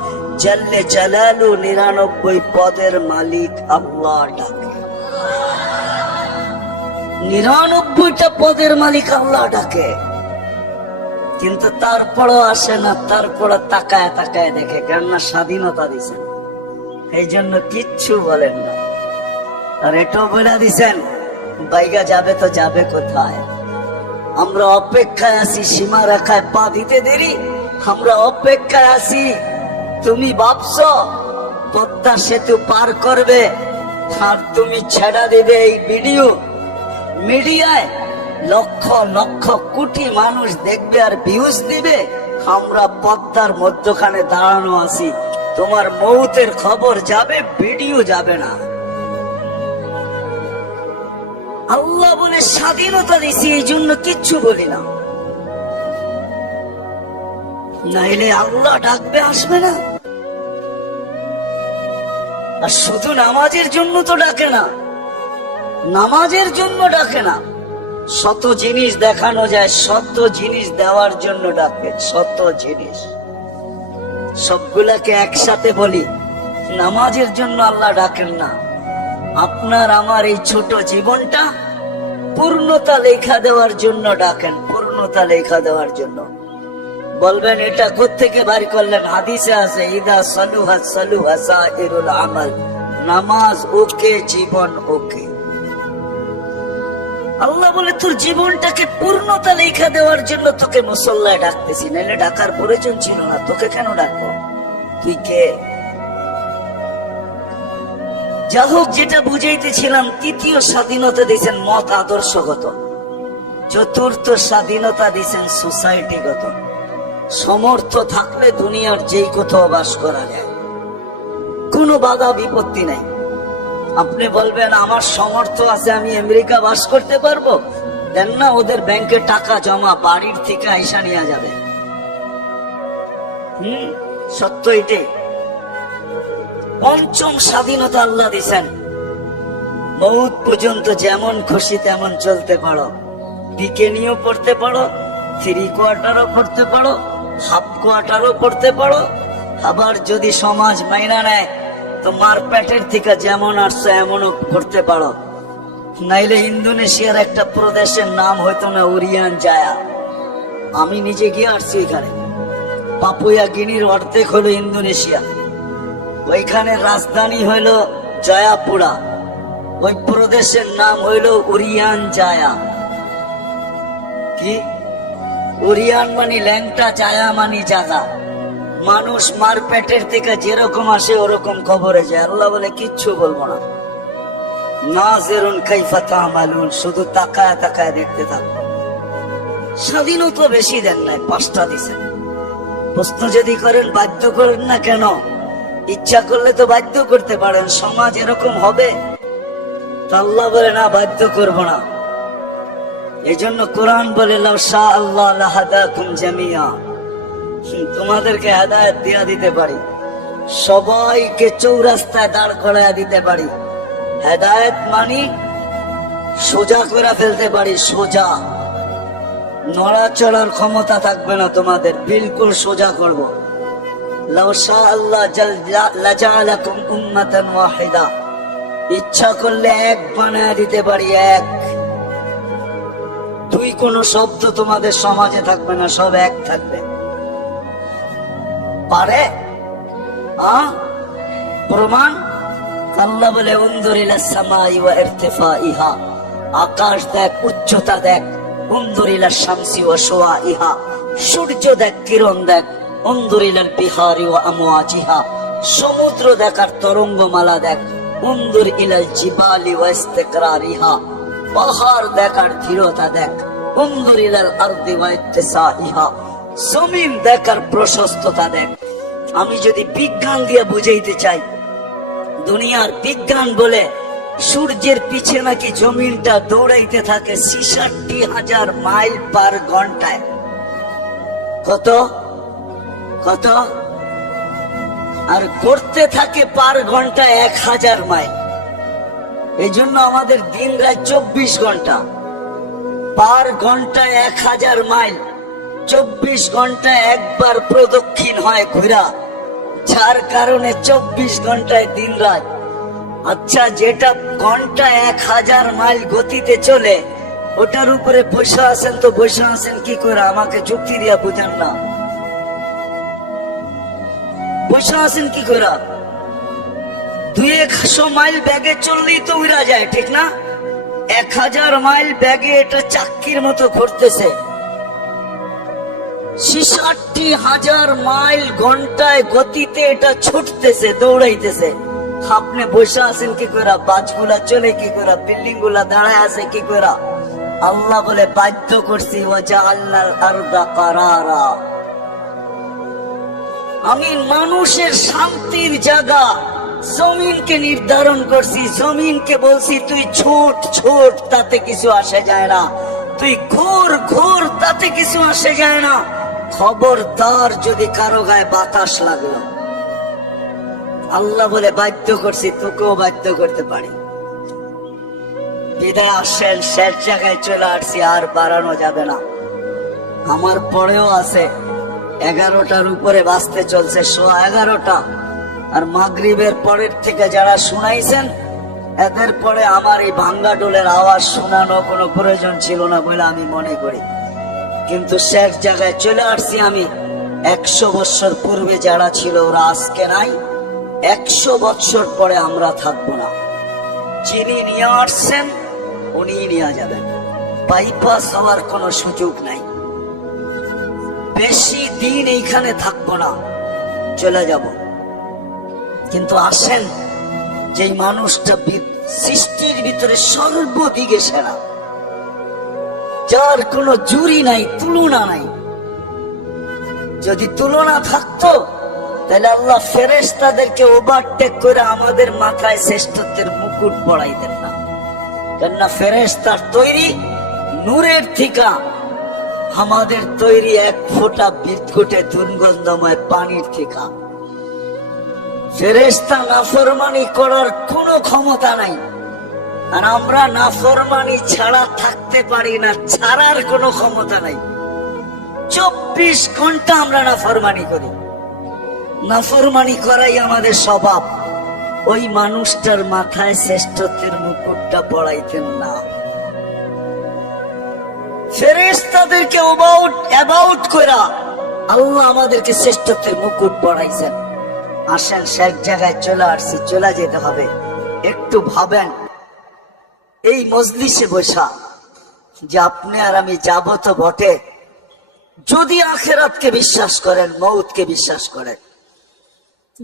جل جلاله 99 পদের মালিক আল্লাহ ডাকে। 99টা পদের মালিক আল্লাহ ডাকে, কিন্তু তারপরও আসে না। তারপরে তাকায় তাকায় দেখে, কেননা স্বাধীনতা দিছেন, এই জন্য কিচ্ছু বলেন না। আর এটাও বলে দিছেন, বাইগা যাবে তো যাবে কোথায়? আমরা অপেক্ষায় আছি, সীমা রেখায় পা দিতে দেরি। আমরা অপেক্ষায় আছি। তুমি ভাবছো পদ্মা সেতু পার করবে আর তুমি ছেড়া দিবে এই ভিডিও মিডিয়ায়, লক্ষ লক্ষ কোটি মানুষ দেখবে আর ভিউজ দিবে। আমরা পদ্মার মধ্যখানে দাঁড়ানো আছি, তোমার মৌতের খবর যাবে, ভিডিও যাবে না। আল্লাহ বলে স্বাধীনতা দিছি, এই জন্য কিচ্ছু বলি না, নাইলে আল্লাহ ডাকবে, আসবে না। আর শুধু নামাজের জন্য তো ডাকে না, নামাজের জন্য ডাকে না। শত জিনিস দেখানো যায়, শত জিনিস দেওয়ার জন্য ডাকে, শত জিনিস। সবগুলাকে একসাথে বলি, নামাজের জন্য আল্লাহ ডাকেন না। আপনার আমার এই ছোট জীবনটা পূর্ণতা লেখা দেওয়ার জন্য ডাকেন, পূর্ণতা লেখা দেওয়ার জন্য। বলবেন এটা কোত্থেকে বাড়ি করলেন? হাদিসে আছে, ইদা সালুহা সালুহা সাইরুল আমাল। নামাজ ওকে, জীবন ওকে। আল্লাহ বলে তোর জীবনটাকে পূর্ণতা লেখা দেওয়ার জন্য তোকে মুসল্লায় ডাকতেছি, নাহলে ডাকার প্রয়োজন ছিল না। তোকে কেন ডাকবো? তুই কে? যা হোক, যেটা বুঝাইতেছিলাম, তৃতীয় স্বাধীনতা দিয়েছেন মত আদর্শগত, চতুর্থ স্বাধীনতা দিয়েছেন সোসাইটিগত। সমর্থ থাকলে দুনিয়ার যেই কোথাও বাস করা যায়, কোনো বাধা বিপত্তি নাই। আপনি বলবেন আমার সমর্থ আছে, আমি আমেরিকা বাস করতে পারবো, দেন না, ওদের ব্যাংকে টাকা জমা, বাড়ির থেকে আইসা নিয়ে যাবে। সত্য এটাই। পঞ্চম স্বাধীনতা আল্লাহ দিছেন, মৌত পর্যন্ত যেমন খুশি তেমন চলতে পারো, বিকেনিও পড়তে পারো, 3 কোয়ার্টারও পড়তে পারো, হাফ কোয়ার্টারও পড়তে পারো। আবার যদি সমাজ মাইনা নেয় তো মারপেটের থেকে যেমন আসছো এমনও করতে পারো। নাইলে ইন্দোনেশিয়ার একটা প্রদেশের নাম হয়তো না উরিয়ান জায়া, আমি নিজে গিয়ে আসছি এখানে। পাপুয়া গিনির অর্ধেক হলো ইন্দোনেশিয়া, ওইখানে রাজধানী হইল জয়াপুরা, ওই প্রদেশের নাম হইল উরিয়ান জায়া। কি উরিয়ান মানে ল্যাংটা, জায়া মানে জাগা। মানুষ মারপেটের থেকে যেরকম আসে ওরকম খবরে যায়। আল্লাহ বলে কিচ্ছু বলবো না, নাযিরুন কাইফা তা'মালুন, শুধু তাকায় তাকায় দেখতে থাকবো। স্বাধীনতা বেশি দেন নাই, 5টা দিছেন। প্রশ্ন যদি করেন বাধ্য করেন না কেন? ইচ্ছা করলে তো বাধ্য করতে পারেন, সমাজ এরকম হবে। আল্লাহ বলে না, বাধ্য করব না। এই জন্য কোরআন বলে লাউ শা আল্লাহ লাহাদাকুম জামিয়া, তোমাদেরকে হেদায়েত দিয়া দিতে পারি, সবাইকে চৌরাস্তায় দাঁড় করাইয়া দিতে পারি। হেদায়েত মানি সোজা করে ফেলতে পারি, সোজা, নড়াচড়ার ক্ষমতা থাকবে না তোমাদের, বিলকুল সোজা করব। লাউ শা আল্লাহ লাজালাকুম উম্মাতান ওয়াহিদা, ইচ্ছা করলে এক বানায় দিতে পারি, এক। দুই কোনো শব্দ তোমাদের সমাজে থাকবে না, সব এক থাকবে। পারে প্রমাণ? আল্লাহ বলে উনজুর ইলাস সামাই ওয়া ইরতিফাইহা, আকাশ দেখ, উচ্চতা দেখ। উনজুর ইলাশ শামসি ওয়া শুআইহা, সূর্য দেখ, কিরণ দেখ। উনজুর ইলাল বিহারি ওয়া আমওয়াজিহা, সমুদ্র দেখ আর তরঙ্গমালা দেখ। উনজুর ইলাল জিবালি ওয়া ইস্তিকরারিহা, পাহাড় দেখ আর দৃঢ়তা দেখ। উনজুর ইলাল আরদি ওয়া ইত্তিসাইহা, জমিন দেখ আর প্রশস্ততা দেখ। আমি যদি বিজ্ঞান দিয়ে বুঝাইতে চাই, দুনিয়ার বিজ্ঞান বলে সূর্যের পিছে নাকি জমিনটা দৌড়াইতে থাকে ৬৬,০০০ মাইল পার ঘন্টায়। কত কত? আর করতে থাকে পার ঘন্টায় ১,০০০ মাইল। এই জন্য আমাদের দিন রাত ২৪ ঘন্টা, পার ঘন্টায় ১,০০০ মাইল। ২৪ ঘন্টায় একবার প্রদক্ষিণ হয় ঘোরা, যার কারণে ২৪ ঘন্টায় দিন রাত। আচ্ছা, যেটা ঘন্টায় ১,০০০ মাইল গতিতে চলে, ওটার উপরে বসে আছেন, তো বসে আছেন কি করে? আমাকে যুক্তি দিয়া বুঝান না, বসে আছেন কি করে? ২০০ মাইল ব্যাগে চললেই তো উড়া যায়, ঠিক না? ১,০০০ মাইল ব্যাগে এটা চাক্কির মতো ঘুরতেছে। ৬৬,০০০ মাইল ঘন্টায় গতিতে এটা ছুটতেছে, দৌড়াইতেছে। আপনি বসে আছেন কি করে? বাসগুলা চলে কি করে? বিল্ডিং গুলা দাঁড়ায় আছে কি করে? আল্লাহ বলে বাধ্য করছি, ওয়াজআলনাল আরদা কারারা, আমি মানুষের শান্তির জায়গা জমিনকে নির্ধারণ করছি। জমিনকে বলছি তুই ছোট ছোট, তাতে কিছু আসে যায় না। তুই ঘোর ঘোর, তাতে কিছু আসে যায় না। খবরদার যদি কারো গায়ে বাতাস লাগলো, আল্লাহ বলে বাধ্য করছি, তোকেও বাধ্য করতে পারি। বিদায় আসেন, শেষ জায়গায় চলে আসছি, আর বাড়ানো যাবে না। আমার পরেও আছে 11টার উপরে বাজতে চলছে, 11:15। আর মাগরিবের পরের থেকে যারা শুনাইছেন, এদের পরে আমার এই ভাঙ্গা ডোলের আওয়াজ শোনানো কোনো প্রয়োজন ছিল না বলে আমি মনে করি। কিন্তু শেষ জায়গায় চলে আসছি আমি। 100 বছর পূর্বে যারা ছিল ওরা আজকে নাই, 100 বছর পরে আমরা থাকবো না। যিনি নিয়ে আসছেন উনি নিয়ে যাবেন, বাইপাস হওয়ার কোনো সুযোগ নাই। বেশি দিন এইখানে থাকবো না, চলে যাব। কিন্তু আসেন, যেই মানুষটা সৃষ্টির ভিতরে সর্বদিকে সেরা, যার কোনো জুরি নাই, তুলনা নাই। যদি তুলনা থাকতো তাহলে আল্লাহ ফেরেশতাদেরকে ওভারটেক করে আমাদের মাথায় শ্রেষ্ঠত্বের মুকুট পড়াইতেন না। কেননা ফেরেশতার তৈরি নূরের থিকা, আমাদের তৈরি এক ফোঁটা বিদ্যুটে দুর্গন্ধময় পানির থিকা। ফেরেশতা নাফরমানি করার কোনো ক্ষমতা নাই, আর আমরা নাফরমানি ছাড়া থাকতে পারি না, ছাড়ার কোনো ক্ষমতা নাই। 24 ঘন্টা আমরা নাফরমানি করি, নাফরমানি করাই আমাদের স্বভাব। ওই মানুষটার মাথায় শ্রেষ্ঠত্বের মুকুটটা পড়াইতেন না। ফেরেশতাদেরকে অ্যাবাউট করা আল্লাহ আমাদেরকে শ্রেষ্ঠত্বের মুকুট পড়াইছেন। আসেন, শেষ জায়গায় চলে আসছি, চলে যেতে হবে। একটু ভাবেন, এই মজলিসে বসা যে আপনি আর আমি যাব তো বটে, যদি আখিরাতকে বিশ্বাস করেন, মউতকে বিশ্বাস করেন,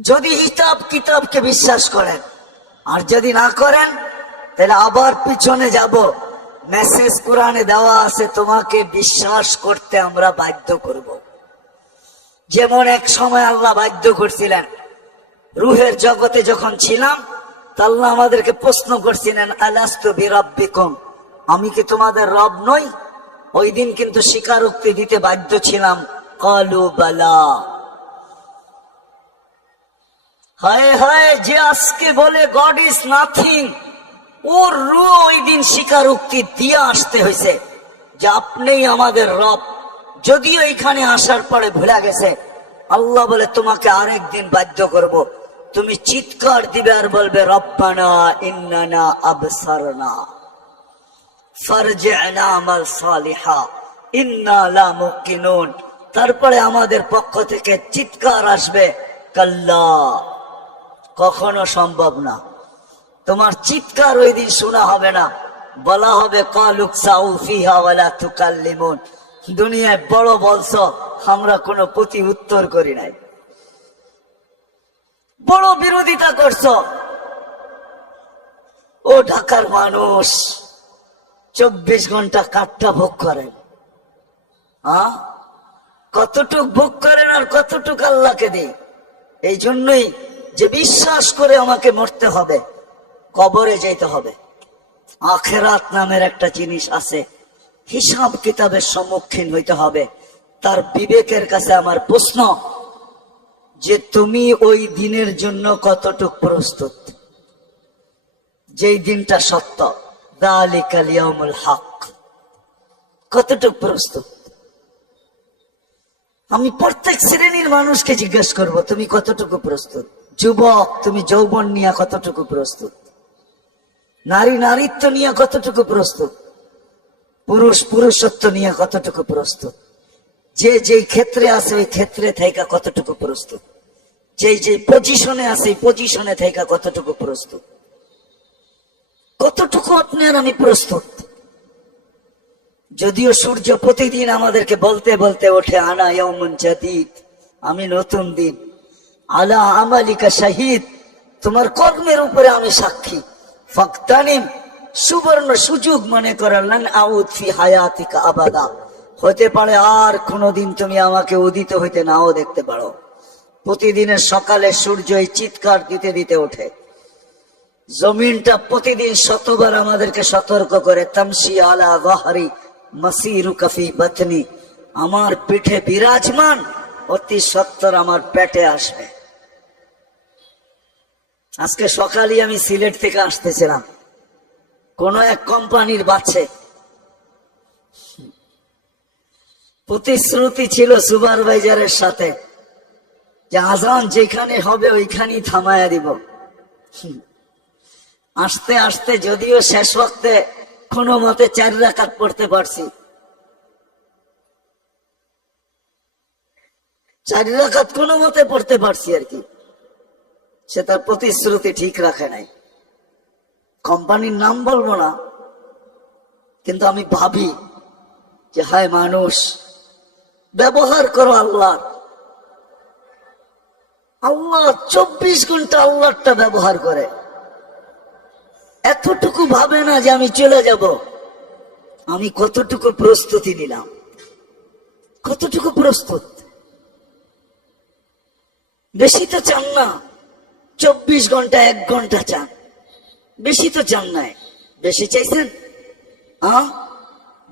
যদি হিসাব কিতাবকে বিশ্বাস করেন, আর যদি না করেন তাহলে আবার পিছনে যাব। মেসেজ কোরআনে দেওয়া আছে, তোমাকে বিশ্বাস করতে আমরা বাধ্য করব। যেমন এক সময় আল্লাহ বাধ্য করছিলেন, রুহের জগতে যখন ছিলাম, আল্লাহ আমাদেরকে প্রশ্ন করছিলেন, আলাস্তু বিরাব্বিকুম, আমি কি তোমাদের রব নই? ওই দিন কিন্তু স্বীকারোক্তি দিতে বাধ্য ছিলাম, কালু বালা। হায় হায়, যে আজকে বলে গড ইজ নাথিং, ওর রু ওই দিন স্বীকারোক্তি দিয়ে আসতে হয়েছে যে আপনিই আমাদের রব। যদিও এখানে আসার পরে ভুলে গেছে, আল্লাহ বলে তোমাকে আরেকদিন বাধ্য করব, তুমি চিৎকার দিবে আর বলবে রব্বানা ইন্নানা আবসারনা ফারজি'না আমাল সালিহা ইন্না লা মুকিনুন। তারপরে আমাদের পক্ষ থেকে চিৎকার আসবে, কাল্লা, কখনো সম্ভব না। তোমার চিৎকার ওই দিন শোনা হবে না, বলা হবে কালুকসাউ ফিহা ওয়ালা তুকাল্লিমুন। দুনিয়ায় বড় বলছো, আমরা কোনো প্রতি উত্তর করি নাই, বড় বিরোধিতা করছো। ও ঢাকার মানুষ 24 ঘন্টা কাঠটা ভোগ করেন, কতটুক ভোগ করেন আর কতটুক আল্লাহকে দিই। এই জন্যই যে বিশ্বাস করে আমাকে মরতে হবে, কবরে যেতে হবে। আখেরাত নামের একটা জিনিস আছে, হিসাব কিতাবের সম্মুখীন হইতে হবে। তার বিবেকের কাছে আমার প্রশ্ন যে তুমি ওই দিনের জন্য কতটুক প্রস্তুত, যেই দিনটা সত্য, যালিকাল ইয়াউমুল হক, কতটুক প্রস্তুত? আমি প্রত্যেক শ্রেণীর মানুষকে জিজ্ঞেস করব, তুমি কতটুকু প্রস্তুত? যুবক, তুমি যৌবন নিয়ে কতটুকু প্রস্তুত? নারী নারীত্ব নিয়ে কতটুকু প্রস্তুত? পুরুষ পুরুষত্ব নিয়ে কতটুকু প্রস্তুত? যে যেই ক্ষেত্রে আছে ওই ক্ষেত্রে থেকে কতটুকু প্রস্তুত? যেই যেই পজিশনে আছে এই পজিশনে থেকে কতটুকু প্রস্তুত? কতটুকু আপনি আর আমি প্রস্তুত? যদিও সূর্য প্রতিদিন আমাদেরকে বলতে বলতে ওঠে, আনা ইয়াউমুন জাদীদ, আমি নতুন দিন, আলা আমালিকা শাহিদ, তোমার কর্মের উপরে আমি সাক্ষী, ফাকতানিম, সুবর্ণ সুযোগ মনে করালেন, আউদ ফি হায়াতিকা আবাদা, হতে পারে আর কোনদিন তুমি আমাকে উদিত হইতে নাও দেখতে পারো। প্রতিদিনের সকালে সূর্য এই চিৎকার দিতে দিতে ওঠে, জমিনটা প্রতিদিন শতবার আমাদেরকে সতর্ক করে, তামশি আলা যাহরি মাসিরুকা ফি বাতনি, আমার পিঠে বিরাজমান, অতি সত্বর আমার পেটে আসবে। আজকে সকালে আমি সিলেট থেকে আসতেছিলাম, কোন এক কোম্পানির বাসে প্রতিশ্রুতি ছিল সুপারভাইজারের সাথে যে আজান যেখানে হবে ওইখানেই থামায়া দিব। আসতে আসতে যদিও শেষ ওয়াক্তে কোনো মতে 4 রাকাত পড়তে পারছি, 4 রাকাত কোনো মতে পড়তে পারছি আর কি। সে তার প্রতিশ্রুতি ঠিক রাখে নাই। কোম্পানির নাম বলবো না, কিন্তু আমি ভাবি যে হায় মানুষ, ব্যবহার করো আল্লাহ। আল্লাহ 24 ঘন্টা আল্লাহটা ব্যবহার করে, এতটুকু ভাবে না যে আমি চলে যাব। আমি কতটুকু প্রস্তুতি নিলাম, কতটুকু প্রস্তুত? বেশি তো চান না, 24 ঘন্টা 1 ঘন্টা চান, বেশি তো চান নাই। বেশি চাইছেন?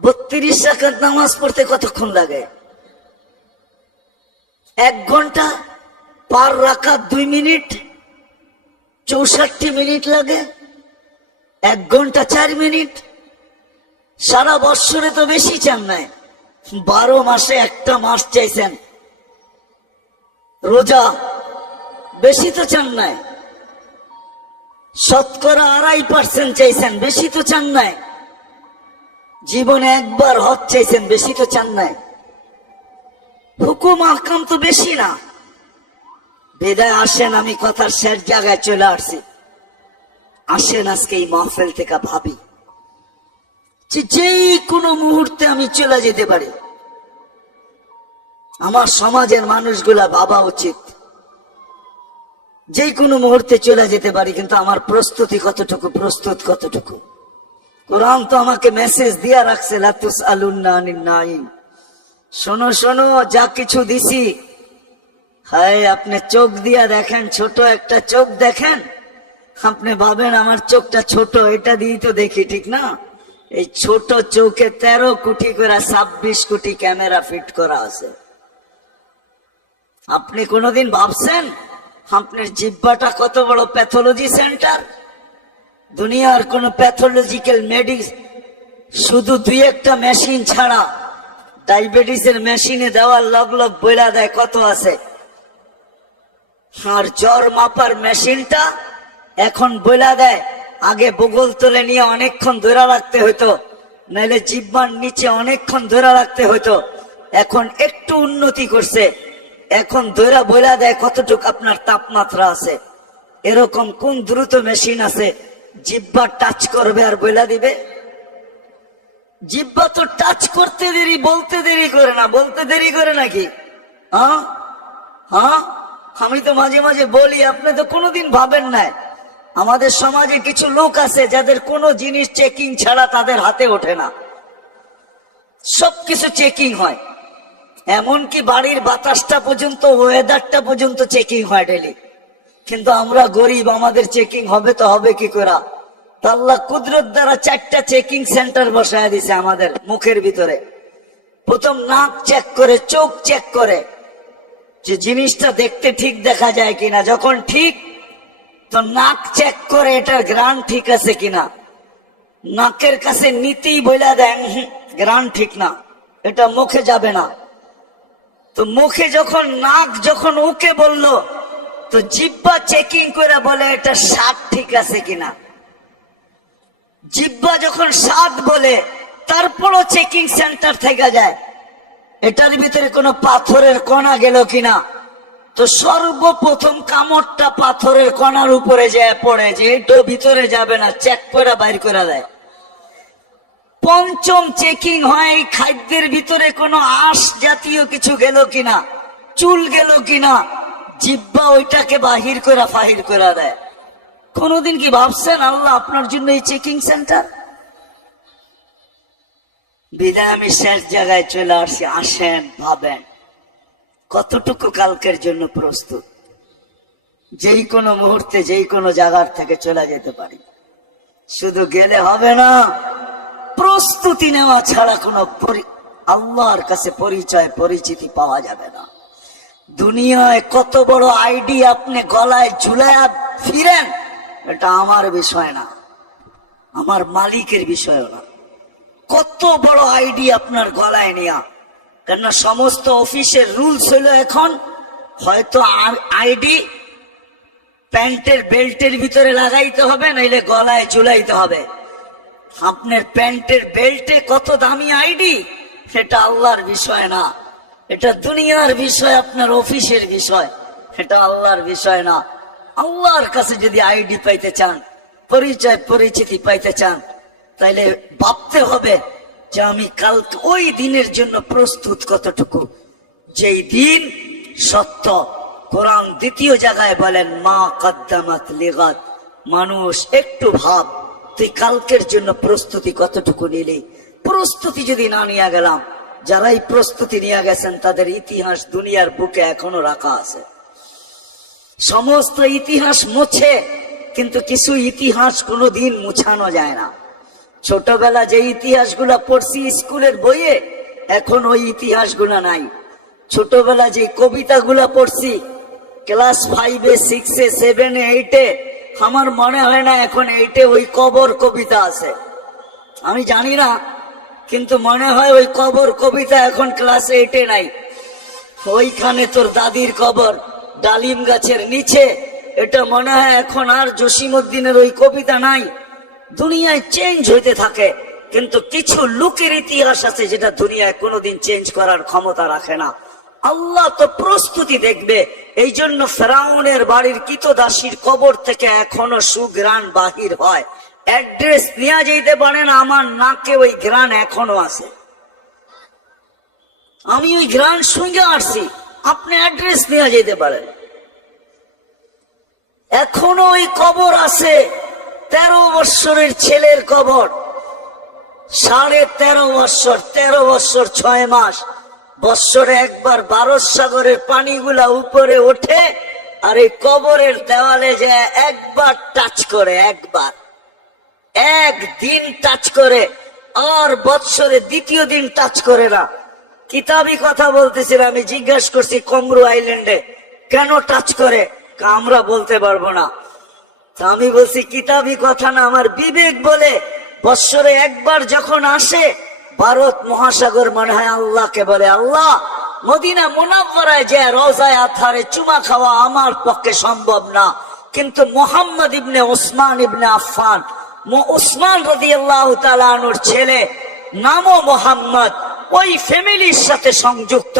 32 রাকাত নামাজ পড়তে কতক্ষণ লাগে? 1 ঘন্টা, পার রাকাত 2 মিনিট, 64 মিনিট লাগে। 1 ঘন্টা 4 মিনিট। সারা বৎসরে তো বেশি চান নাই, 12 মাসে একটা মাস চাইছেন। রোজা বেশি তো চান নাই, শতকরা 2.5% চাইছেন, বেশি তো চান নাই। জীবনে একবার হজ চাইছেন, বেশি তো চান নাই। হুকুম আহকাম তো বেশি না। বিদায় আসেন, আমি কথার শেষ জায়গায় চলে আসছি। আসেন আজকে এই মাহফিল থেকে ভাবি যে যেই কোনো মুহূর্তে আমি চলে যেতে পারি। আমার সমাজের মানুষগুলা ভাবা উচিত, যে কোনো মুহূর্তে চলে যেতে পারি, কিন্তু আমার প্রস্তুতি কতটুকু, প্রস্তুত কতটুকু? কোরআন তো আমাকে মেসেজ দিয়া রাখছে, লা তুসআলুন্না আনিন নাঈম। শোনো শোনো, যা কিছু দিছি, হায় আপনি চোখ দিয়া দেখেন, ছোট একটা চোখ দেখেন, আপনি ভাবেন আমার চোখটা ছোট, এটা দিয়েই তো দেখি, ঠিক না? এই ছোট চৌকে 13 কোটি করে 26 কোটি ক্যামেরা ফিট করা আছে। আপনি কোনোদিন ভাবছেন আপনার জিহ্বাটা কত বড় প্যাথোলজি সেন্টার? দুনিয়ার কোন প্যাথোলজিক্যাল মেডিসিন শুধু 2-1টা মেশিন ছাড়া, ডায়াবেটিসের মেশিনে দেওয়ার লগ লগ বইলা দেয় কত আছে। আর জ্বর মাপার মেশিনটা এখন বইলা দেয়, আগে বগল তুলে নিয়ে অনেকক্ষণ ধরে রাখতে হইতো, নাইলে জিহ্বার নিচে অনেকক্ষণ ধরে রাখতে হইতো। এখন একটু উন্নতি করছে, এখন ধরা বইলা দেয় কতটুকু আপনার তাপমাত্রা আছে। এরকম কোন দ্রুত মেশিন আছে জিহ্বা টাচ করবে আর বইলা দিবে? জিহ্বা তো টাচ করতে দেরি, বলতে দেরি করে না। বলতে দেরি করে নাকি? হ্যাঁ হ্যাঁ, আমি তো মাঝে মাঝে বলি, আপনি তো কোনোদিন ভাবেন না আমাদের সমাজে কিছু লোক আছে যাদের কোনো জিনিস চেকিং ছাড়া তাদের হাতে ওঠে না, সবকিছু চেকিং হয়। এমনকি বাড়ির বাতাসটা পর্যন্ত, ওয়েদারটা পর্যন্ত চেকিং হয় ডেলি। কিন্তু আমরা গরিব, আমাদের চেকিং হবে তো হবে কি করে? আল্লাহ কুদরত দ্বারা 4টা চেকিং সেন্টার বসায় দিছে আমাদের মুখের ভিতরে। প্রথম নাক চেক করে, চোখ চেক করে যে জিনিসটা দেখতে ঠিক দেখা যায় কিনা। যখন ঠিক, তো নাক চেক করে এটার গ্রান ঠিক আছে কিনা। নাকের কাছে নীতি বইলা দেন গ্রান ঠিক না, এটা মুখে যাবে না। তো মুখে যখন নাক যখন ওকে বলল, তো জিহ্বা চেকিং করে বলে এটা স্বাদ ঠিক আছে কিনা। জিহ্বা যখন স্বাদ বলে, তারপরও চেকিং সেন্টার থেকে যায় এটার ভিতরে কোনো পাথরের কণা গেল কিনা। তো সর্বপ্রথম কামড়টা পাথরের কণার উপরে যায় পড়ে, যে এটা ভিতরে যাবে না, চেক করে বাইর করে দেয়। পঞ্চম চেকিং হয় এই খাদ্যের ভিতরে কোনো আঁশ জাতীয় কিছু গেল কিনা, চুল গেল কিনা। জিহ্বা ওইটাকে বাহির করে ফাহির করে দেয়। কোনদিন কি ভাবছেন আল্লাহ আপনার জন্য এই চেকিং সেন্টার? বিদায় আমি শেষ জায়গায় চলে আসছি। আসেন, ভাবেন কতটুকু কালকের জন্য প্রস্তুত। যেই কোনো মুহূর্তে যেই কোনো জায়গার থেকে চলে যেতে পারি। শুধু গেলে হবে না, প্রস্তুতি নেওয়া ছাড়া কোনো আল্লাহর কাছে পরিচয় পরিচিতি পাওয়া যাবে না। দুনিয়ায় কত বড় আইডি আপনি গলায় ঝুলায়া ফিরেন, এটা আমার বিষয় না, আমার মালিকের বিষয় না। কত বড় আইডি আপনার গলায় নেয়া, কেননা সমস্ত অফিসের রুলস হলো এখন হয়তো আইডি প্যান্টের বেল্টের ভিতরে লাগাইতে হবে, নাইলে গলায় ঝুলাইতে হবে। আপনার প্যান্টের বেল্টে কত দামি আইডি, সেটা আল্লাহর বিষয় না, এটা দুনিয়ার বিষয়, আপনার অফিসের বিষয়, এটা আল্লাহর বিষয় না। আল্লাহর কাছে যদি আইডি পাইতে চান, পরিচয় পরিচিতি পাইতে চান, তাইলে ভাবতে হবে যে আমি কাল ওই দিনের জন্য প্রস্তুত কতটুকু। যেই দিন সত্য, কোরআন দ্বিতীয় জায়গায় বলেন মা কদ্দামাত লিগাদ। মানুষ একটু ভাব, তুই কালকের জন্য প্রস্তুতি কতটুকু নিলি। প্রস্তুতি যদি না নিয়ে গেলাম, যারাই প্রস্তুতি নিয়ে গেছেন তাদের ইতিহাস দুনিয়ার বুকে এখনো রাখা আছে। সমস্ত ইতিহাস মুছে, কিন্তু কিছু ইতিহাস কোনোদিন মুছানো যায় না। ছোটবেলা যে ইতিহাসগুলা পড়ছি স্কুলের বইয়ে, এখন ওই ইতিহাসগুলা নাই। ছোটবেলা যে কবিতাগুলা পড়ছি ক্লাস 5-এ, 6-এ, 7-এ, 8-এ, আমার মনে হয় না এখন 8-এ ওই কবর কবিতা আছে। আমি জানি না, কিন্তু মনে হয় ওই কবর কবিতা এখন ক্লাস 8-এ নাই। ওইখানে তোর দাদির কবর ডালিম গাছের নিচে, এটা মনে হয় এখন আর জসিমউদ্দিনের ওই কবিতা নাই। দুনিয়ায় চেঞ্জ হইতে থাকে, কিন্তু কিছু লোকের ইতিহাস আছে যেটা দুনিয়ায় কোনোদিন চেঞ্জ করার ক্ষমতা রাখে না। আল্লাহ তো প্রস্তুতি দেখবে। এই জন্য ফেরাউনের বাড়ির কিতদাসীর কবর থেকে এখনো সুগ্রাণ বাহির হয়। অ্যাড্রেস নিয়ে যেতে পারেন, আমার নাকে ওই গ্রাণ এখনো আছে। আমি ওই গ্রাণ শুনে আসছি, আপনি অ্যাড্রেস নিয়ে যেতে পারেন। এখনো ওই কবর আছে। 13 বৎসরের ছেলের কবর, 13.5 বৎসর, 13 বৎসর 6 মাস। বৎসরে একবার 12 সাগরের পানিগুলা উপরে ওঠে, আর এই কবরের দেওয়ালে যে একবার টাচ করে, একবার, একদিন টাচ করে, আর বৎসরে দ্বিতীয় দিন টাচ করে না। কিতাবি কথা বলতেছিলাম, আমি জিজ্ঞাসা করছি কমরু আইল্যান্ডে কেন টাচ করে, আমরা বলতে পারবো না। তা আমি বলছি কিতাবি কথা না, আমার বিবেক বলে বৎসরে একবার যখন আসে ভারত মহাসাগর মনে হয় আল্লাহকে বলে, আল্লাহ মদিনা মুনাওয়ারায় যে রওজায়ে আতহারে চুমা খাওয়া আমার পক্ষে সম্ভব না, কিন্তু মুহাম্মদ ইবনে উসমান ইবনে আফফান, উসমান রাদিয়াল্লাহু তাআলা আনহুর ছেলে, নামও মুহাম্মদ, ওই ফ্যামিলির সাথে সংযুক্ত,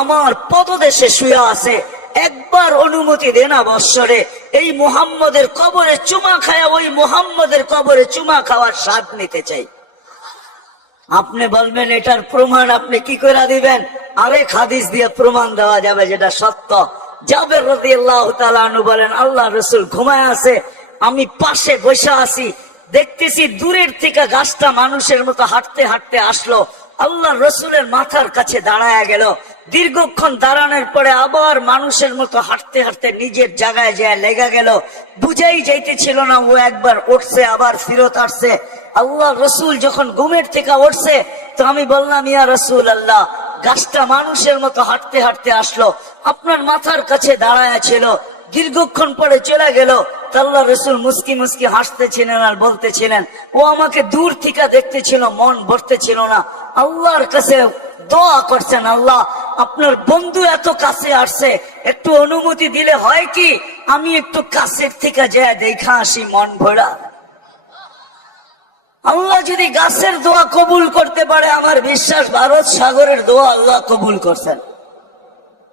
আমার পদদেশে শুয়ে আছে, একবার অনুমতি দেনা বৎসরে এই মুহাম্মদের কবরে চুমা খায়া ওই মুহাম্মদের কবরে চুমা খাওয়ার স্বাদ নিতে চাই। আপনি বলবেন এটার প্রমাণ আপনি কি করে দিবেন? আরেক হাদিস দিয়ে প্রমাণ দেওয়া যাবে যেটা সত্য। জাবের রাদিয়াল্লাহু তাআলা আনহু বলেন, আল্লাহ রাসূল ঘুমায় আছে, আমি পাশে বসে আছি, দেখতেছি দূরের থেকে গাছটা মানুষের মতো হাঁটতে হাঁটতে আসলো, আল্লাহ রসুলের মাথার কাছে দাঁড়ায় গেল, দীর্ঘক্ষণ দাঁড়ানোর পরে আবার মানুষের মতো হাঁটতে হাঁটতে নিজের জায়গায় যায় লেগে গেল, বুঝাই যাইতেছিল না ও একবার উঠছে আবার ফিরত আসছে। আল্লাহ রসুল যখন ঘুমের থেকে উঠছে তো আমি বললাম, ইয়া রাসূল আল্লাহ, গাছটা মানুষের মতো হাঁটতে হাঁটতে আসলো, আপনার মাথার কাছে দাঁড়ায় ছিল, দীর্ঘক্ষণ পরে চলে গেল। আল্লাহ রসুল মুস্কি মুস্কি হাসতেছিলেন আর বলতেছিলেন, ও আমাকে দূর থেকে দেখতেছিল, মন ভরতেছিল না, আল্লাহর কাছে দোয়া করছেন, আল্লাহ আপনার বন্ধু এত কাছে আসছে, একটু অনুমতি দিলে হয় কি আমি একটু কাছের থেকে যায় দেখা আসি মন ভরা। আল্লাহ যদি গাছের দোয়া কবুল করতে পারে, আমার বিশ্বাস ভারত সাগরের দোয়া আল্লাহ কবুল করছেন।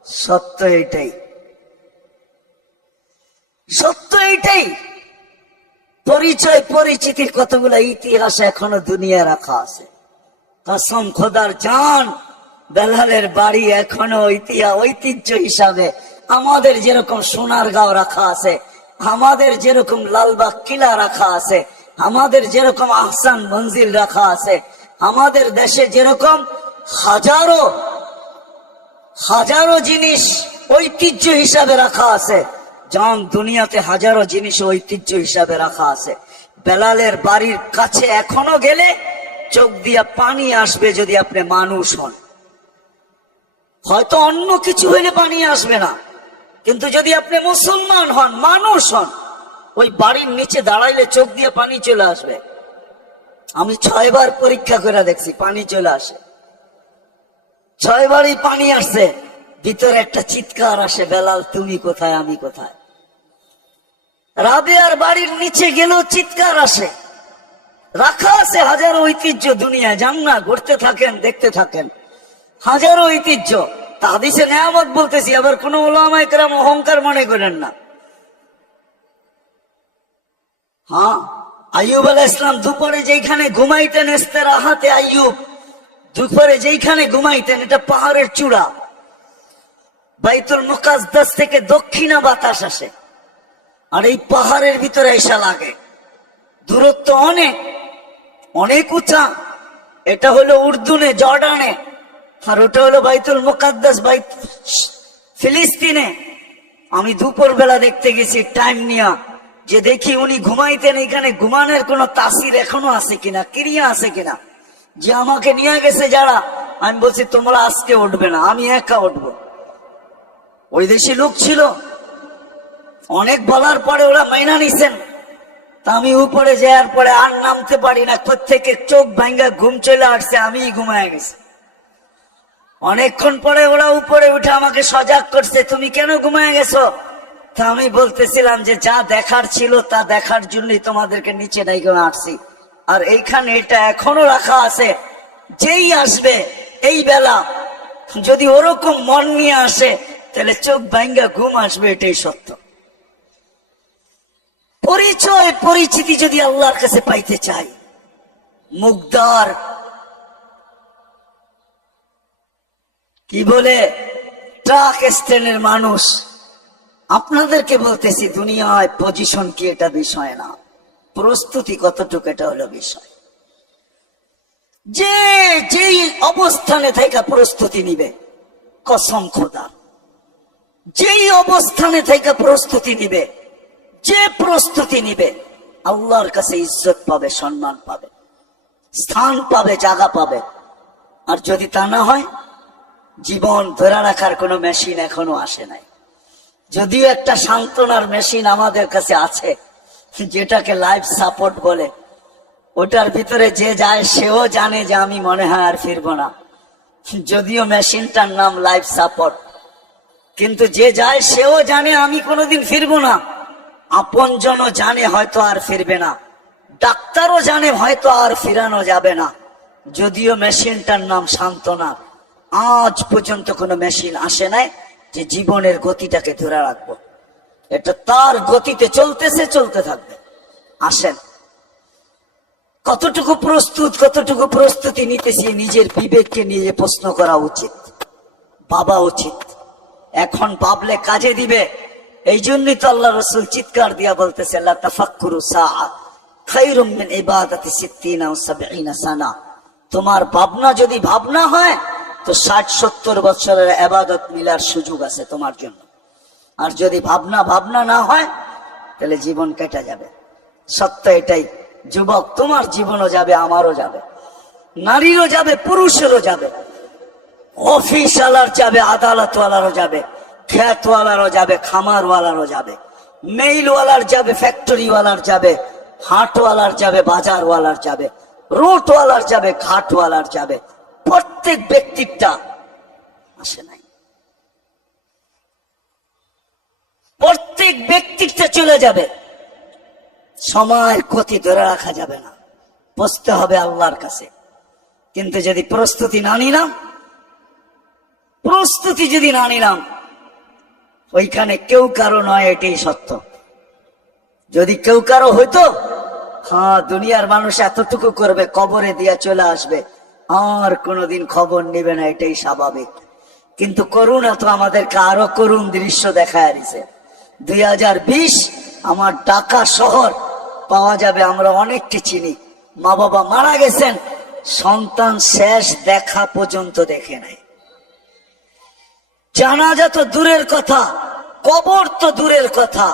সত্য এটাই, সত্য এটাই। পরিচয় পরিচিতির কতগুলো ইতিহাস এখনো দুনিয়া রাখা আছে। কসম খোদার জান, বেলালের বাড়ি এখনো ঐতিহ্য হিসাবে আমাদের যেরকম সোনারগাঁও রাখা আছে, আমাদের যেরকম লালবাগ কিলা রাখা আছে, আমাদের যেরকম আহসান মঞ্জিল রাখা আছে, আমাদের দেশে যেরকম হাজারো হাজারো জিনিস ঐতিহ্য হিসাবে রাখা আছে, জান দুনিয়াতে হাজারো জিনিস ঐতিহ্য হিসাবে রাখা আছে। বেলালের বাড়ির কাছে এখনো গেলে চোখ দিয়া পানি আসবে যদি আপনি মানুষ হন। হয়তো অন্য কিছু হইলে পানি আসবে না, কিন্তু যদি আপনি মুসলমান হন, মানুষ হন, ওই বাড়ির নিচে দাঁড়াইলে চোখ দিয়ে পানি চলে আসবে। আমি 6 বার পরীক্ষা করে দেখছি, পানি চলে আসে। 6 বারই পানি আসছে, ভিতরে একটা চিৎকার আসে, বেলাল তুমি কোথায় আমি কোথায়। রাবেয়ার বাড়ির নিচে গেলেও চিৎকার আসে। রাখা আছে হাজারো ঐতিহ্য দুনিয়ায়, যান না, ঘুরতে থাকেন, দেখতে থাকেন, হাজারো ঐতিহ্য। তা হাদিসে নেয়ামত বলতেছি, আবার কোন উলামায়ে কেরাম অহংকার মনে করেন না। হ্যাঁ, আইয়ুব আলাইহিস সালাম দুপুরে যেখানে ঘুমাইতেন, ইস্তেরাহাতে আইয়ুব, দুপুরে যেখানে ঘুমাইতেন, এটা পাহাড়ের চূড়া, বাইতুল মুকাদ্দাস থেকে দক্ষিণা বাতাস আসে, আর এই পাহাড়ের ভিতরে এসা লাগে। দূরত্ব অনেক অনেক উঁচা। এটা হলো উর্দুনে, জর্ডানে, আর ওটা হলো বাইতুল মুকাদ্দাস, ফিলিস্তিনে। আমি দুপুর বেলা দেখতে গেছি টাইম নিয়া, যে দেখি উনি ঘুমাইতেন, এখানে ঘুমানোর কোন তাসির এখনো আছে কিনা, ক্রিয়া আছে কিনা। যে আমাকে নিয়ে গেছে যারা, আমি বলছি তোমরা আজকে উঠবে না, আমি একা উঠবো। ওই দেশে লোক ছিল অনেক, বলার পরে ওরা মাইনা নিছেন। তা আমি উপরে যাওয়ার পরে আর নামতে পারি না, প্রত্যেকে চোখ ভাঙ্গা ঘুম চলে আসছে, আমি ঘুমায় গেছি। অনেকক্ষণ পরে ওরা উপরে উঠে আমাকে সজাগ করছে, তুমি কেন ঘুমায় গেছো? তা আমি বলতেছিলাম যে যা দেখার ছিল তা দেখার জন্যই তোমাদেরকে নিচে ডাইকে আসছি, আর এইখানে এটা এখনো রাখা আছে। যেই আসবে এই বেলা, যদি ওরকম মন নিয়ে আসে, তাহলে চোখ ভাঙ্গা ঘুম আসবে, এটাই সত্য। পরিচয় পরিচিতি যদি আল্লাহর কাছে পাইতে চাই, মুগদার কি বলে ট্রাক স্ট্যান্ডের মানুষ, আপনাদেরকে বলতেছি দুনিয়ায় পজিশন কি এটা বিষয় না, প্রস্তুতি কতটুকু এটা হলো বিষয়। যে যেই অবস্থানে থেকে প্রস্তুতি নিবে, কসম খোদা, যেই অবস্থানে থেকে প্রস্তুতি নিবে, যে প্রস্তুতি নিবে, আল্লাহর কাছে ইজ্জত পাবে, সম্মান পাবে। স্থান পাবে, জায়গা পাবে। আর যদি তা না হয়, জীবন ধরে রাখার কোনো মেশিন এখনো আসে নাই। যদিও একটা সান্ত্বনার মেশিন আমাদের কাছে আছে, যেটাকে লাইফ সাপোর্ট বলে। ওটার ভিতরে যে যায় সেও জানে যে আমি মনে হয় আর ফিরবো না, যদিও মেশিনটার নাম লাইফ সাপোর্ট। কিন্তু যে যায় সেও জানে আমি কোনোদিন ফিরবো না। আপনজনও জানে হয়তো আর ফিরবে না, ডাক্তারও জানে হয়তো আর ফিরানো যাবে না, যদিও মেশিনটার নাম সান্ত্বনা। আজ পর্যন্ত কোনো মেশিন আসে নাই যে জীবনের গতিটাকে ধরে রাখবো। এটা তার গতিতে চলতেছে, চলতে থাকবে। আসেন, কতটুকু প্রস্তুত, কতটুকু প্রস্তুতি নিতেছি, নিজের বিবেককে নিয়ে প্রশ্ন করা উচিত, ভাবা উচিত। এখন ভাবলে কাজে দিবে। এই জন্যই তো আল্লাহ রসুল চিৎকার দিয়া বলতেছে, লা তাফাক্কুরু সাআ খায়রুম মিন ইবাদাতি 60 আও 70 সানা। তোমার ভাবনা যদি ভাবনা হয় তো 60-70 বছরের ইবাদত মিলার সুযোগ আছে তোমার জন্য। আর যদি ভাবনা না হয় তাহলে জীবন কেটে যাবে। সত্য এটাই। যুবক, তোমার জীবনও যাবে, আমারও যাবে, নারীরও যাবে, পুরুষেরও যাবে, অফিসওয়ালার যাবে, আদালতওয়ালারও যাবে, খেতওয়ালারও যাবে, খামারওয়ালারও যাবে, মেইলওয়ালার যাবে, ফ্যাক্টরিওয়ালার যাবে, হাটওয়ালার যাবে, বাজারওয়ালার যাবে, রোডওয়ালার যাবে, ঘাটওয়ালার যাবে। প্রত্যেক ব্যক্তিটা আসে নাই, প্রত্যেক ব্যক্তিটা চলে যাবে। সময়ের গতি ধরে রাখা যাবে না, বসতে হবে আল্লাহর কাছে। কিন্তু যদি প্রস্তুতি না নিলাম, ওইখানে কেউ কারো নয়, এটাই সত্য। যদি কেউ কারো হইতো, হ্যাঁ, দুনিয়ার মানুষ এতটুকু করবে, কবরে দিয়া চলে আসবে, আর কোনোদিন খবর নেবে না, এটাই স্বাভাবিক। কিন্তু করুণা তো আমাদেরকে আরো করুণ দৃশ্য দেখায় দিছে। 2020 আমার ঢাকা শহর পাওয়া যাবে, আমরা অনেককে চিনি। মা বাবা মারা গেছেন, সন্তান শেষ দেখা পর্যন্ত দেখে নাই। জানাজা তো দূরের কথা, কবর তো দূরের কথা,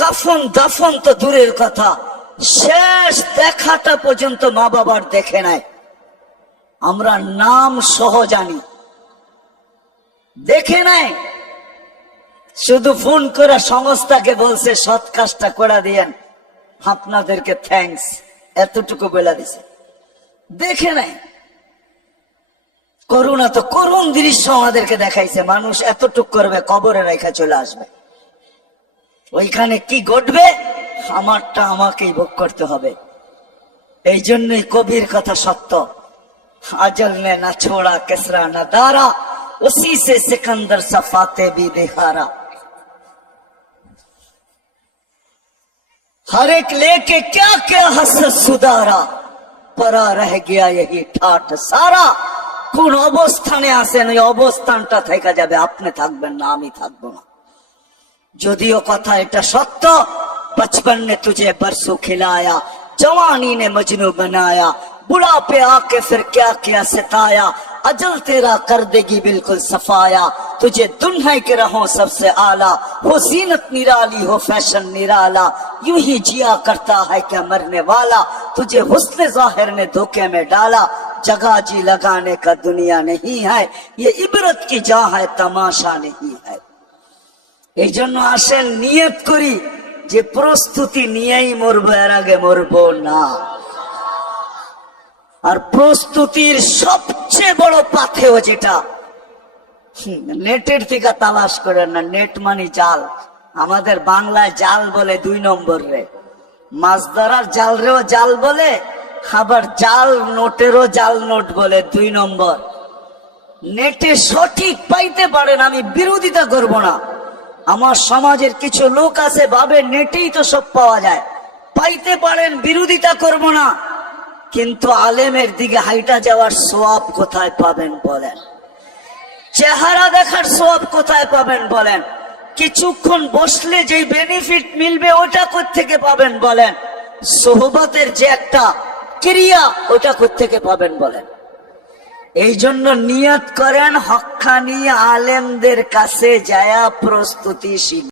কাফন দাফন তো দূরের কথা, শেষ দেখাটা পর্যন্ত মা বাবার দেখে নাই। আমরা নাম সহ জানি, দেখে নাই। শুধু ফোন করে সংস্থাকে বলছে সৎ কাজটা করে দিয়েন, আপনাদেরকে থ্যাঙ্কস, এতটুকু বলে দিছে, দেখে নাই। করুণা তো করুণ দৃশ্য আমাদেরকে দেখাইছে। মানুষ এতটুক করবে, কবরে রেখা চলে আসবে। ওইখানে কি ঘটবে, আমারটা আমাকেই ভোগ করতে হবে। এই জন্যই কবির কথা সত্য, আজল নে না ছোড়া কেসরা না দারা, উসি সে সিকন্দর সফাতে भी दिहारा। हर एक लेके क्या क्या हसरत सुधारा, परा रह गया यही ठाट सारा। কোন অবস্থানে আছেন, ওই অবস্থানটা থেকে যাবে, আপনি থাকবেন না, আমি থাকবো না। যদিও কথা এটা সত্য, बचपन ने तुझे बरसों खिलाया, जवानी ने मजनू बनाया, बुढ़ापे आके फिर क्या क्या सताया, अजल तेरा कर देगी बिल्कुल सफाया। तुझे दुल्हन के रहो सबसे आला, हो जीनत निराली हो फैशन निराला, यूं ही जिया करता है क्या मरने वाला, तुझे हुस्न जाहिर ने धोखे में डाला। जगह जी लगाने का दुनिया नहीं है, ये इबरत की जहाँ है तमाशा नहीं है। এই জন্য আসেন, নিয়ত করি যে প্রস্তুতি নিয়েই মরবো, এর আগে মরবো না। আর প্রস্তুতির সবচেয়ে বড় পাথেয় যেটা, নেটের থেকে তালাশ করেন না। নেট মানে জাল, আমাদের বাংলায় জাল বলে 2 নম্বর রে। মাছ ধরার জাল রেও জাল বলে, আবার জাল নোটেরও জাল নোট বলে 2 নম্বর। নেটে সঠিক পাইতে পারেন, আমি বিরোধিতা করব না। আমার সমাজের কিছু লোক আছে ভাবে নেটেই তো সব পাওয়া যায়, পাইতে পারেন, বিরোধিতা করব না। কিন্তু আলেমের দিকে হাইটা যাওয়ার সওয়াব কোথায় পাবেন বলেন? চেহারা দেখার সওয়াব কোথায় পাবেন বলেন? কিছুক্ষণ বসলে যে বেনিফিট মিলবে ওটা কোত্থেকে পাবেন বলেন? সোহবতের যে একটা ক্রিয়া, ওটা কোত্থেকে পাবেন বলেন? এই জন্য নিয়ত করেন, হক্কানি আলেমদের কাছে যায়া প্রস্তুতি শিখ।